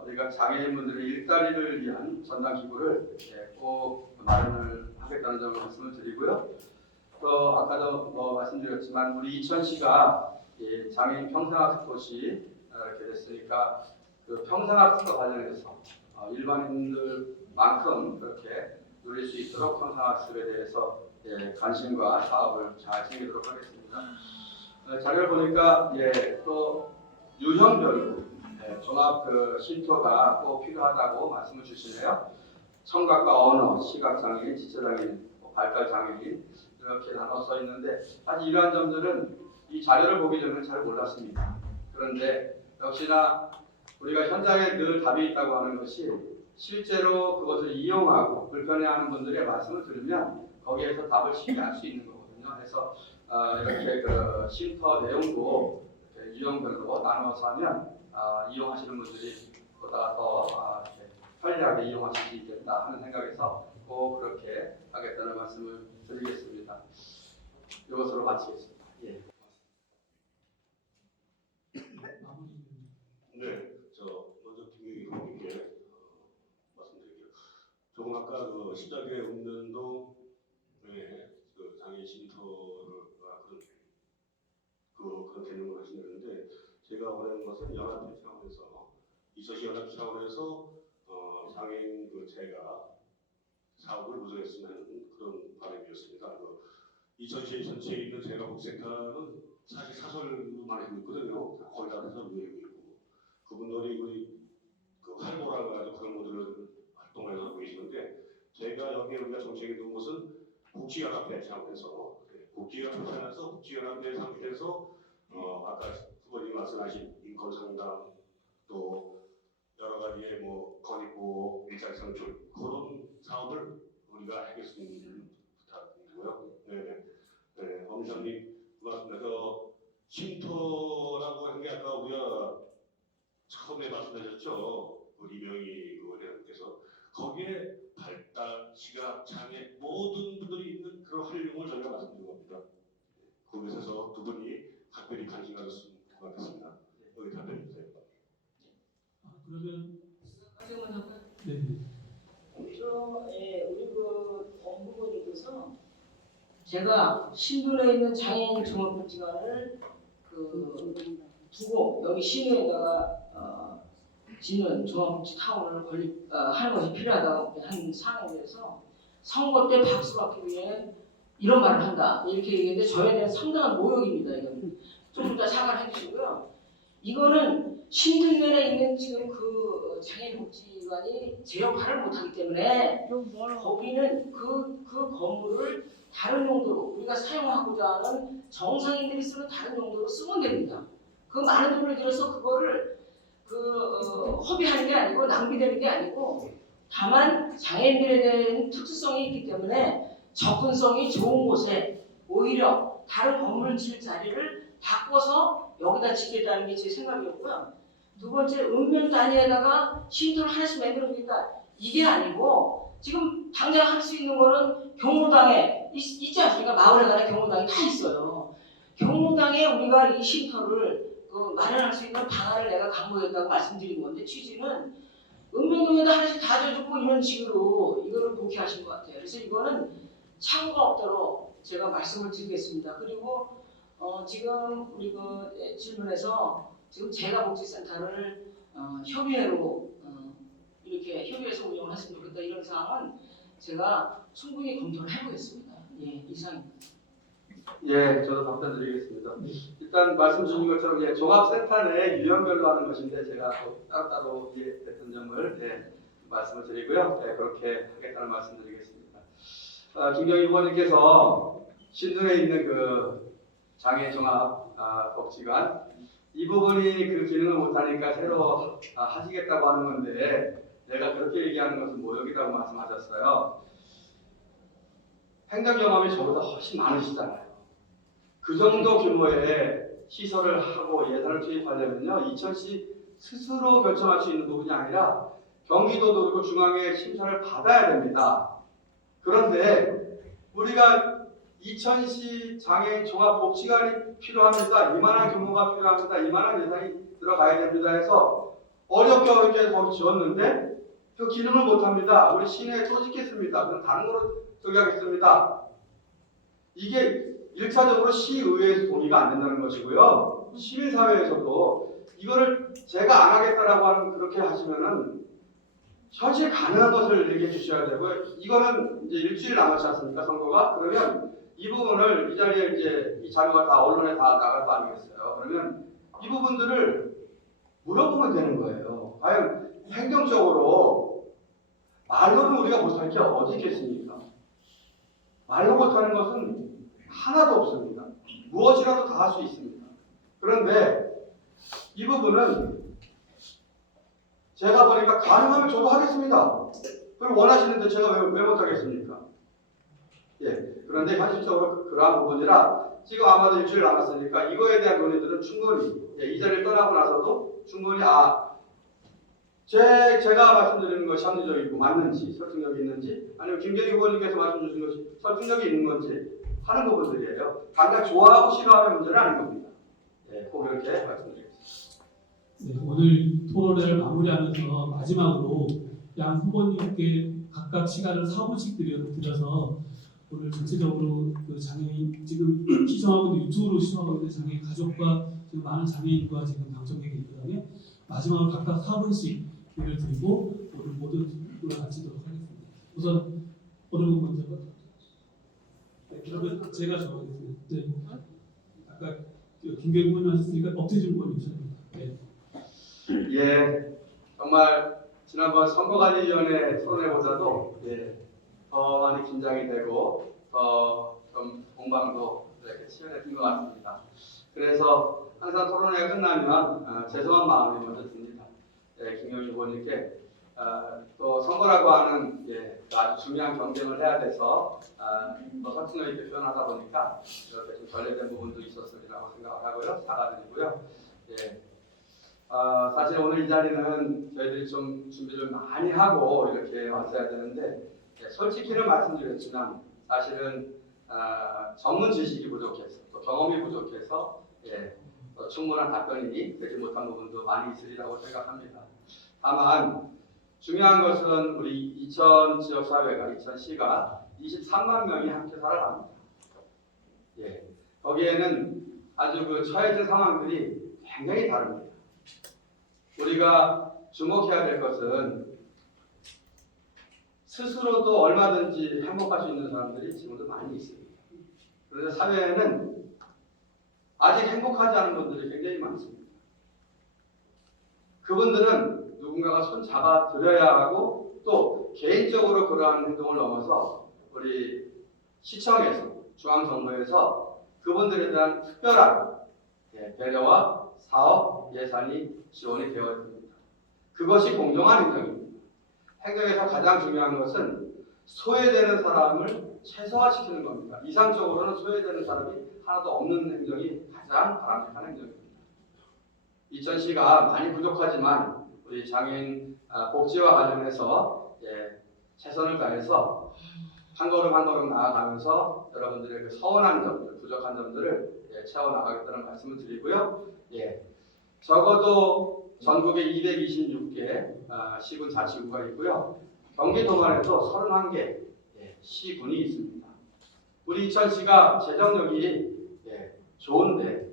우리가 장애인분들의 일자리를 위한 전담 기구를 꼭 마련을 하겠다는 점을 말씀을 드리고요. 또 아까도 말씀드렸지만 우리 이천시가 장애인 평생학습 도시 이렇게 됐으니까 그 평생학습과 관련해서 일반인들만큼 그렇게 누릴 수 있도록 평생학습에 대해서 관심과 사업을 잘 챙기도록 하겠습니다. 자료를 보니까 또 유형별로 종합 쉼터가 꼭 필요하다고 말씀을 주시네요. 청각과 언어, 시각장애인, 지체장애인, 발달장애인 이렇게 나눠서 있는데 사실 이러한 점들은 이 자료를 보기 전에 잘 몰랐습니다. 그런데 역시나 우리가 현장에 늘 답이 있다고 하는 것이 실제로 그것을 이용하고 불편해하는 분들의 말씀을 들으면 거기에서 답을 쉽게 알 수 있는 거거든요. 그래서 이렇게 그 쉼터 내용도 이렇게 유형별로 나눠서 하면 이용하시는 분들이 보다 더 편리하게 이용하실 수 있겠다 하는 생각에서 꼭 그렇게 하겠다는 말씀을 드리겠습니다. 이것으로 마치겠습니다. 네, 먼저 김경희 의원님께 말씀드릴게요. 조금 아까 그 십자계 읍면동에 그 장애인 쉼터를 그런 개념을 하시는데 제가 원하는 것은 연합회 차원에서 2000시 연합회 차원에서 장애인 제가 사업을 구성했으면 하는 그런 바람이었습니다. 2000시 전체에 있는 제가 복지센터는 사실 사설만 하고 있거든요. 거의 다 사설 모이고 있고 그분들이 우리 활보라고 해가지고 그런 분들을 활동을 하고 계시는데 제가 여기에 우리가 정책에 두은 것은 국지연합회 차원에서 국지연합회 차원에서 국지연합회 상태에서 아까 후보님 말씀하신 인권 상담 또 여러 가지의 건의보 일자리 창출 그런 사업을 우리가 하겠습니다. 부탁드리고요. 네, 엄장님 고맙습니다. 쉼터라고 한 게 아까 우리가 처음에 말씀하셨죠. 우리 이명희 의원님께서 거기에 발달, 시각, 장애 모든 분들이 있는 그런 활용을 저희가 말씀드린 겁니다. 거기서 두 분이 각별히 관심 가졌으면 고맙겠습니다. 여기 답변해 주세요. 그러면 가정만 할까요? 네. 우리 법무부님께서 제가 신도에 있는 장애인 종합복지관을 두고 여기 시내에다가 짓는 종합복지 타운을 하는 것이 필요하다고 한 사항에 대해서 선거 때 박수 받기 위해 이런 말을 한다 이렇게 얘기했는데 저에 대한 상당한 모욕입니다. 이거는 좀 더 사과를 해주시고요. 이거는 신도면에 있는 지금 그 장애인 복지관이 제 역할을 못하기 때문에 거기는 그 건물을 다른 용도로 우리가 사용하고자 하는 정상인들이 쓰는 다른 용도로 쓰면 됩니다. 그 많은 돈을 들여서 그거를 허비하는 게 아니고 낭비되는 게 아니고 다만 장애인들에 대한 특수성이 있기 때문에 접근성이 좋은 곳에 오히려 다른 건물 질 자리를 바꿔서 여기다 짓겠다는 게 제 생각이었고요. 두 번째 읍면 단위에다가 쉼터를 하나씩 만들어주겠다 이게 아니고 지금 당장 할 수 있는 거는 경로당에 있지 않습니까? 마을에 가는 경로당이 다 있어요. 경로당에 우리가 이 쉼터를 마련할 수 있는 방안을 내가 강구했다고 말씀드린 건데 취지는 읍면동에다 하나씩 다 줘주고 이런 식으로 이거를 공개하신 것 같아요. 그래서 이거는 착오가 없도록 제가 말씀을 드리겠습니다. 그리고 지금 우리 질문에서 지금 제가 복지센터를 협의회로 이렇게 협의해서 운영을 했으면 좋겠다 이런 사항은 제가 충분히 검토를 해보겠습니다. 이상입니다. 저도 답변드리겠습니다. 일단 말씀 주신 것처럼 종합센터 내 유형별로 하는 것인데 제가 또 따로 이해했던 점을 말씀을 드리고요. 그렇게 하겠다는 말씀드리겠습니다. 김경희 후보님께서 신도에 있는 그 장애 종합 복지관 이 부분이 그 기능을 못하니까 새로 하시겠다고 하는 건데 내가 그렇게 얘기하는 것은 모욕이라고 말씀하셨어요. 행정 경험이 저보다 훨씬 많으시잖아요. 그 정도 규모의 시설을 하고 예산을 투입하려면요, 이천시 스스로 결정할 수 있는 부분이 아니라 경기도도 그렇고 중앙의 심사를 받아야 됩니다. 그런데 우리가 이천시 장애인 종합복지관이 필요합니다. 이만한 규모가 필요합니다. 이만한 예산이 들어가야 됩니다 해서 어렵게 거기 지었는데 그 기능을 못합니다. 우리 시내에 조직했습니다. 그럼 다른 거로 저기 하겠습니다. 이게 1차적으로 시의회에서 동의가 안 된다는 것이고요. 시민사회에서도 이거를 제가 안 하겠다라고 하는 그렇게 하시면은 현실 가능한 것을 얘기해 주셔야 되고요. 이거는 이제 일주일 남았지 않습니까? 선거가? 그러면 이 부분을 이 자리에 이제 이 자료가 다 언론에 다 나갈 거 아니겠어요? 그러면 이 부분들을 물어보면 되는 거예요. 과연 행정적으로 말로는 우리가 못할 게 어디 있겠습니까? 말로 못하는 것은 하나도 없습니다. 무엇이라도 다 할 수 있습니다. 그런데 이 부분은 제가 보니까 가능하면 저도 하겠습니다. 그걸 원하시는데 제가 왜 못하겠습니까? 예. 그런데 현실적으로 그러한 부분이라 지금 아마도 일주일 남았으니까 이거에 대한 논의들은 충분히 이 자리를 떠나고 나서도 충분히 제가 말씀드리는 것이 합리적이고 맞는지 설득력이 있는지 아니면 김경희 후보님께서 말씀 주신 것이 설득력이 있는 건지 하는 부분들이에요. 당장 좋아하고 싫어하는 문제는 아닌 겁니다. 예, 꼭 이렇게 말씀드리겠습니다. 네, 오늘 토론회를 마무리하면서 마지막으로 양 후보님께 각각 시간을 4분씩 드려서 오늘 전체적으로 그 장애인 지금 시청하고 있는 유튜브로 시청하고 있는 장애인 가족과 지금 많은 장애인과 지금 방청객이 있거든요. 마지막으로 각각 4분씩 기회를 드리고 오늘 모두 마치도록 하겠습니다. 우선 어느 분 먼저? 네, 그러면 제가 정하겠습니다. 네. 아까 김경희 의원님 하셨으니까 업태준 의원님 시작합니다. 네. 예, 정말 지난번 선거관리위원회 토론회보다도 더 많이 긴장이 되고 더 좀 공방도 이렇게 치열해진 것 같습니다. 그래서 항상 토론회가 끝나면 죄송한 마음이 먼저 듭니다. 김경희 후보님께 또 선거라고 하는 아주 중요한 경쟁을 해야 돼서 더 설득력 있게 표현하다 보니까 이렇게 좀 결례된 부분도 있었으리라고 생각을 하고요. 사과드리고요. 사실 오늘 이 자리는 저희들이 좀 준비를 많이 하고 이렇게 왔어야 되는데 솔직히는 말씀드렸지만 사실은 전문 지식이 부족해서 또 경험이 부족해서 또 충분한 답변이 되지 못한 부분도 많이 있으리라고 생각합니다. 다만 중요한 것은 우리 이천 지역사회가 이천시가 23만 명이 함께 살아갑니다. 거기에는 아주 그 처해진 상황들이 굉장히 다릅니다. 우리가 주목해야 될 것은 스스로도 얼마든지 행복할 수 있는 사람들이 지금도 많이 있습니다. 그런데 사회에는 아직 행복하지 않은 분들이 굉장히 많습니다. 그분들은 누군가가 손 잡아 드려야 하고 또 개인적으로 그러한 행동을 넘어서 우리 시청에서 중앙정부에서 그분들에 대한 특별한 배려와 사업 예산이 지원이 되어야 됩니다. 그것이 공정한 행정입니다. 행정에서 가장 중요한 것은 소외되는 사람을 최소화시키는 겁니다. 이상적으로는 소외되는 사람이 하나도 없는 행정이 가장 바람직한 행정입니다. 이천시가 많이 부족하지만 우리 장애인 복지와 관련해서 최선을 다해서 한 걸음 한 걸음 나아가면서 여러분들의 그 서운한 점들, 부족한 점들을 채워나가겠다는 말씀을 드리고요. 적어도 전국에 226개 시군 자치구가 있고요. 경기도만에도 31개 시군이 있습니다. 우리 이천시가 재정력이 좋은데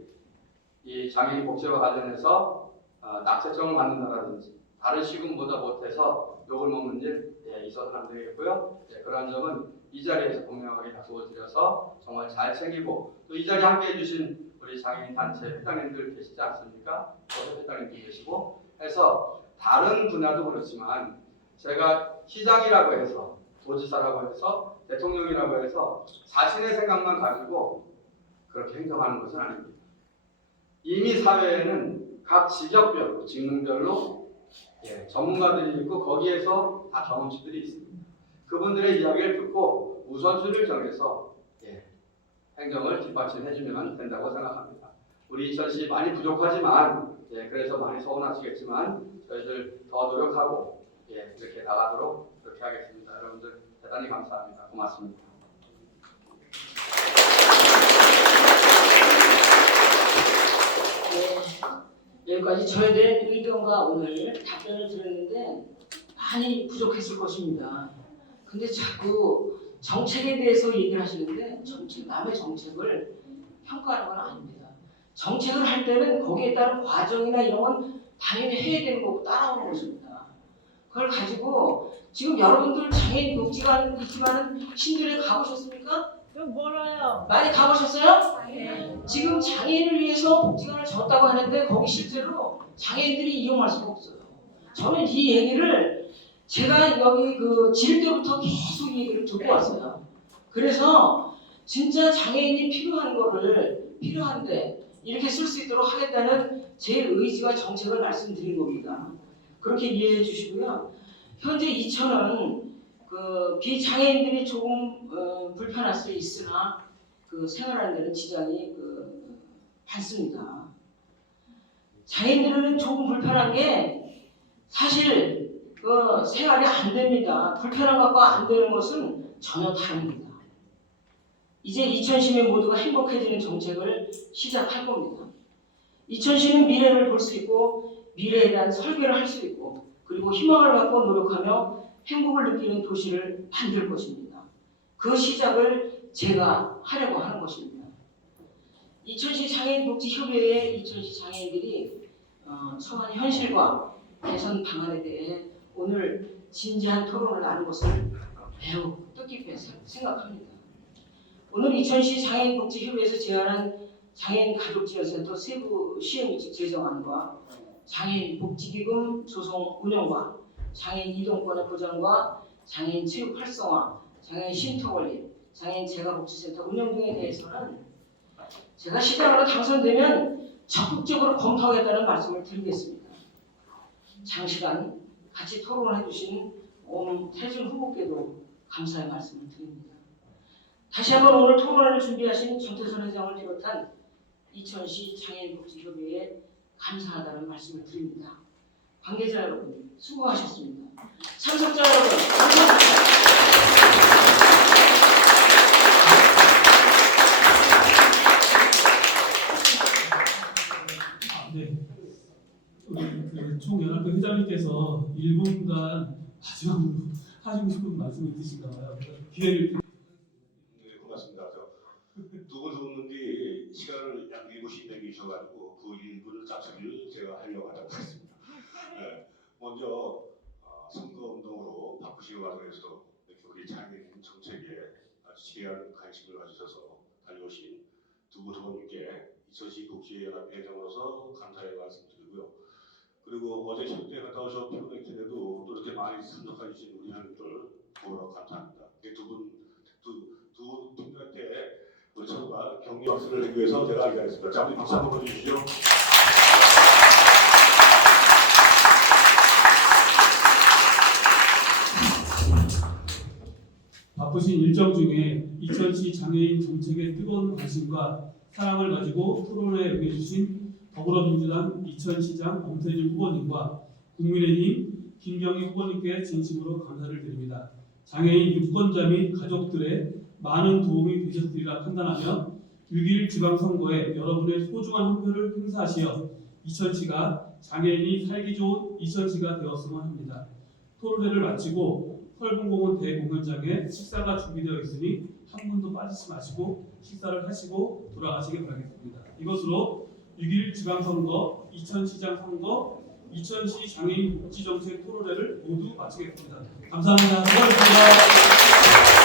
이 장애인 복지와 관련해서 낙제점을 받는다라든지 다른 시군보다 못해서 욕을 먹는 일 있어서는 안 되겠고요. 그런 점은 이 자리에서 분명하게 약속을 드려서 정말 잘 챙기고 또 이 자리에 함께해 주신 우리 장애인 단체 회장님들 계시지 않습니까? 저도 회장님들 계시고 해서 다른 분야도 그렇지만 제가 시장이라고 해서 도지사라고 해서 대통령이라고 해서 자신의 생각만 가지고 그렇게 행동하는 것은 아닙니다. 이미 사회에는 각 직역별로, 직능별로 전문가들이 있고 거기에서 다 경험치들이 있습니다. 그분들의 이야기를 듣고 우선순위를 정해서 행정을 뒷받침해주면 된다고 생각합니다. 우리 이천시 많이 부족하지만 그래서 많이 서운하시겠지만 저희들 더 노력하고 이렇게 나가도록 그렇게 하겠습니다. 여러분들 대단히 감사합니다. 고맙습니다. 여기까지 저에 대한 의견과 오늘 답변을 드렸는데 많이 부족했을 것입니다. 근데 자꾸 정책에 대해서 얘기를 하시는데 남의 정책을 평가하는 건 아닙니다. 정책을 할 때는 거기에 따른 과정이나 이런 건 당연히 해야 되는 거고 따라오는 것입니다. 그걸 가지고 지금 여러분들 장애인 복지관 있지만은 신들에 가보셨습니까? 좀 멀어요. 많이 가보셨어요? 네. 지금 장애인을 위해서 복지관을 졌다고 하는데 거기 실제로 장애인들이 이용할 수가 없어요. 저는 이 얘기를 제가 여기 그 질 때부터 계속 이 얘기를 듣고 왔어요. 그래서 진짜 장애인이 필요한데 이렇게 쓸 수 있도록 하겠다는 제 의지와 정책을 말씀드린 겁니다. 그렇게 이해해 주시고요. 현재 이천은 그 비장애인들이 조금 불편할 수 있으나 그 생활하는 데는 지장이 많습니다. 장애인들은 조금 불편한 게 사실 그 생활이 안 됩니다. 불편한 것과 안 되는 것은 전혀 다릅니다. 이제 이천시민 모두가 행복해지는 정책을 시작할 겁니다. 이천시는 미래를 볼 수 있고 미래에 대한 설계를 할 수 있고 그리고 희망을 갖고 노력하며 행복을 느끼는 도시를 만들 것입니다. 그 시작을 제가 하려고 하는 것입니다. 이천시 장애인복지협의회의 이천시 장애인들이 처한 현실과 개선 방안에 대해 오늘 진지한 토론을 나눈 것을 매우 뜻깊게 생각합니다. 오늘 이천시 장애인복지협의회에서 제안한 장애인가족지원센터 세부 시행규칙 제정안과 장애인 복지기금 조성 운영과 장애인 이동권의 보장과 장애인 체육 활성화, 장애인 쉼터 관리, 장애인 재가복지센터 운영 등에 대해서는 제가 시장으로 당선되면 적극적으로 검토하겠다는 말씀을 드리겠습니다. 장시간 같이 토론을 해주신 엄태준 후보께도 감사의 말씀을 드립니다. 다시 한번 오늘 토론을 준비하신 전태선 회장을 비롯한 이천시 장애인복지협의회에 감사하다는 말씀을 드립니다. 관계자 여러분 수고하셨습니다. 참석자 여러분 감사합니다. 네. 우리 그 총연합회 회장님께서 1분간 마지막으로 하시고 싶은 말씀이 있으신가 봐요. 기회를 네, 고맙습니다. 두 분 줬는데 시간을 약 7시 내기셔가지고 그 1분을 짝짝이를 제가 하려고 하다고 했습니다. 네, 먼저 선거운동으로 바쁘신 와중에서 이렇게 우리 장애인 정책에 아주 지대한 관심을 가지셔서 달려오신 두 분 후보님께 이천시 복지연합 회장으로서 감사의 말씀드리고요. 그리고 어제 협회 갔다 오셔서 피곤했는데도 또 이렇게 많이 참석해 주신 우리 형님들 보러 감사합니다. 두 팀들한테 우리 서로가 격려 박수를 내기 위해서 제가 얘기하겠습니다. 자, 우리 박수 한번 보내주시죠. 바쁘신 일정 중에 이천시 장애인 정책에 뜨거운 관심과 사랑을 가지고 토론에 응해주신 더불어민주당 이천시장 엄태준 후보님과 국민의힘 김경희 후보님께 진심으로 감사를 드립니다. 장애인 유권자 및 가족들의 많은 도움이 되셨으리라 판단하며 6.1 지방선거에 여러분의 소중한 한 표를 행사하시어 이천시가 장애인이 살기 좋은 이천시가 되었으면 합니다. 토론회를 마치고 펄분공원 대공연장에 식사가 준비되어 있으니 한 분도 빠지지 마시고 식사를 하시고 돌아가시기 바라겠습니다. 이것으로 6.1 지방선거, 이천시장 선거, 이천시 장애인 복지정책 토론회를 모두 마치겠습니다. 감사합니다. 수고하셨습니다.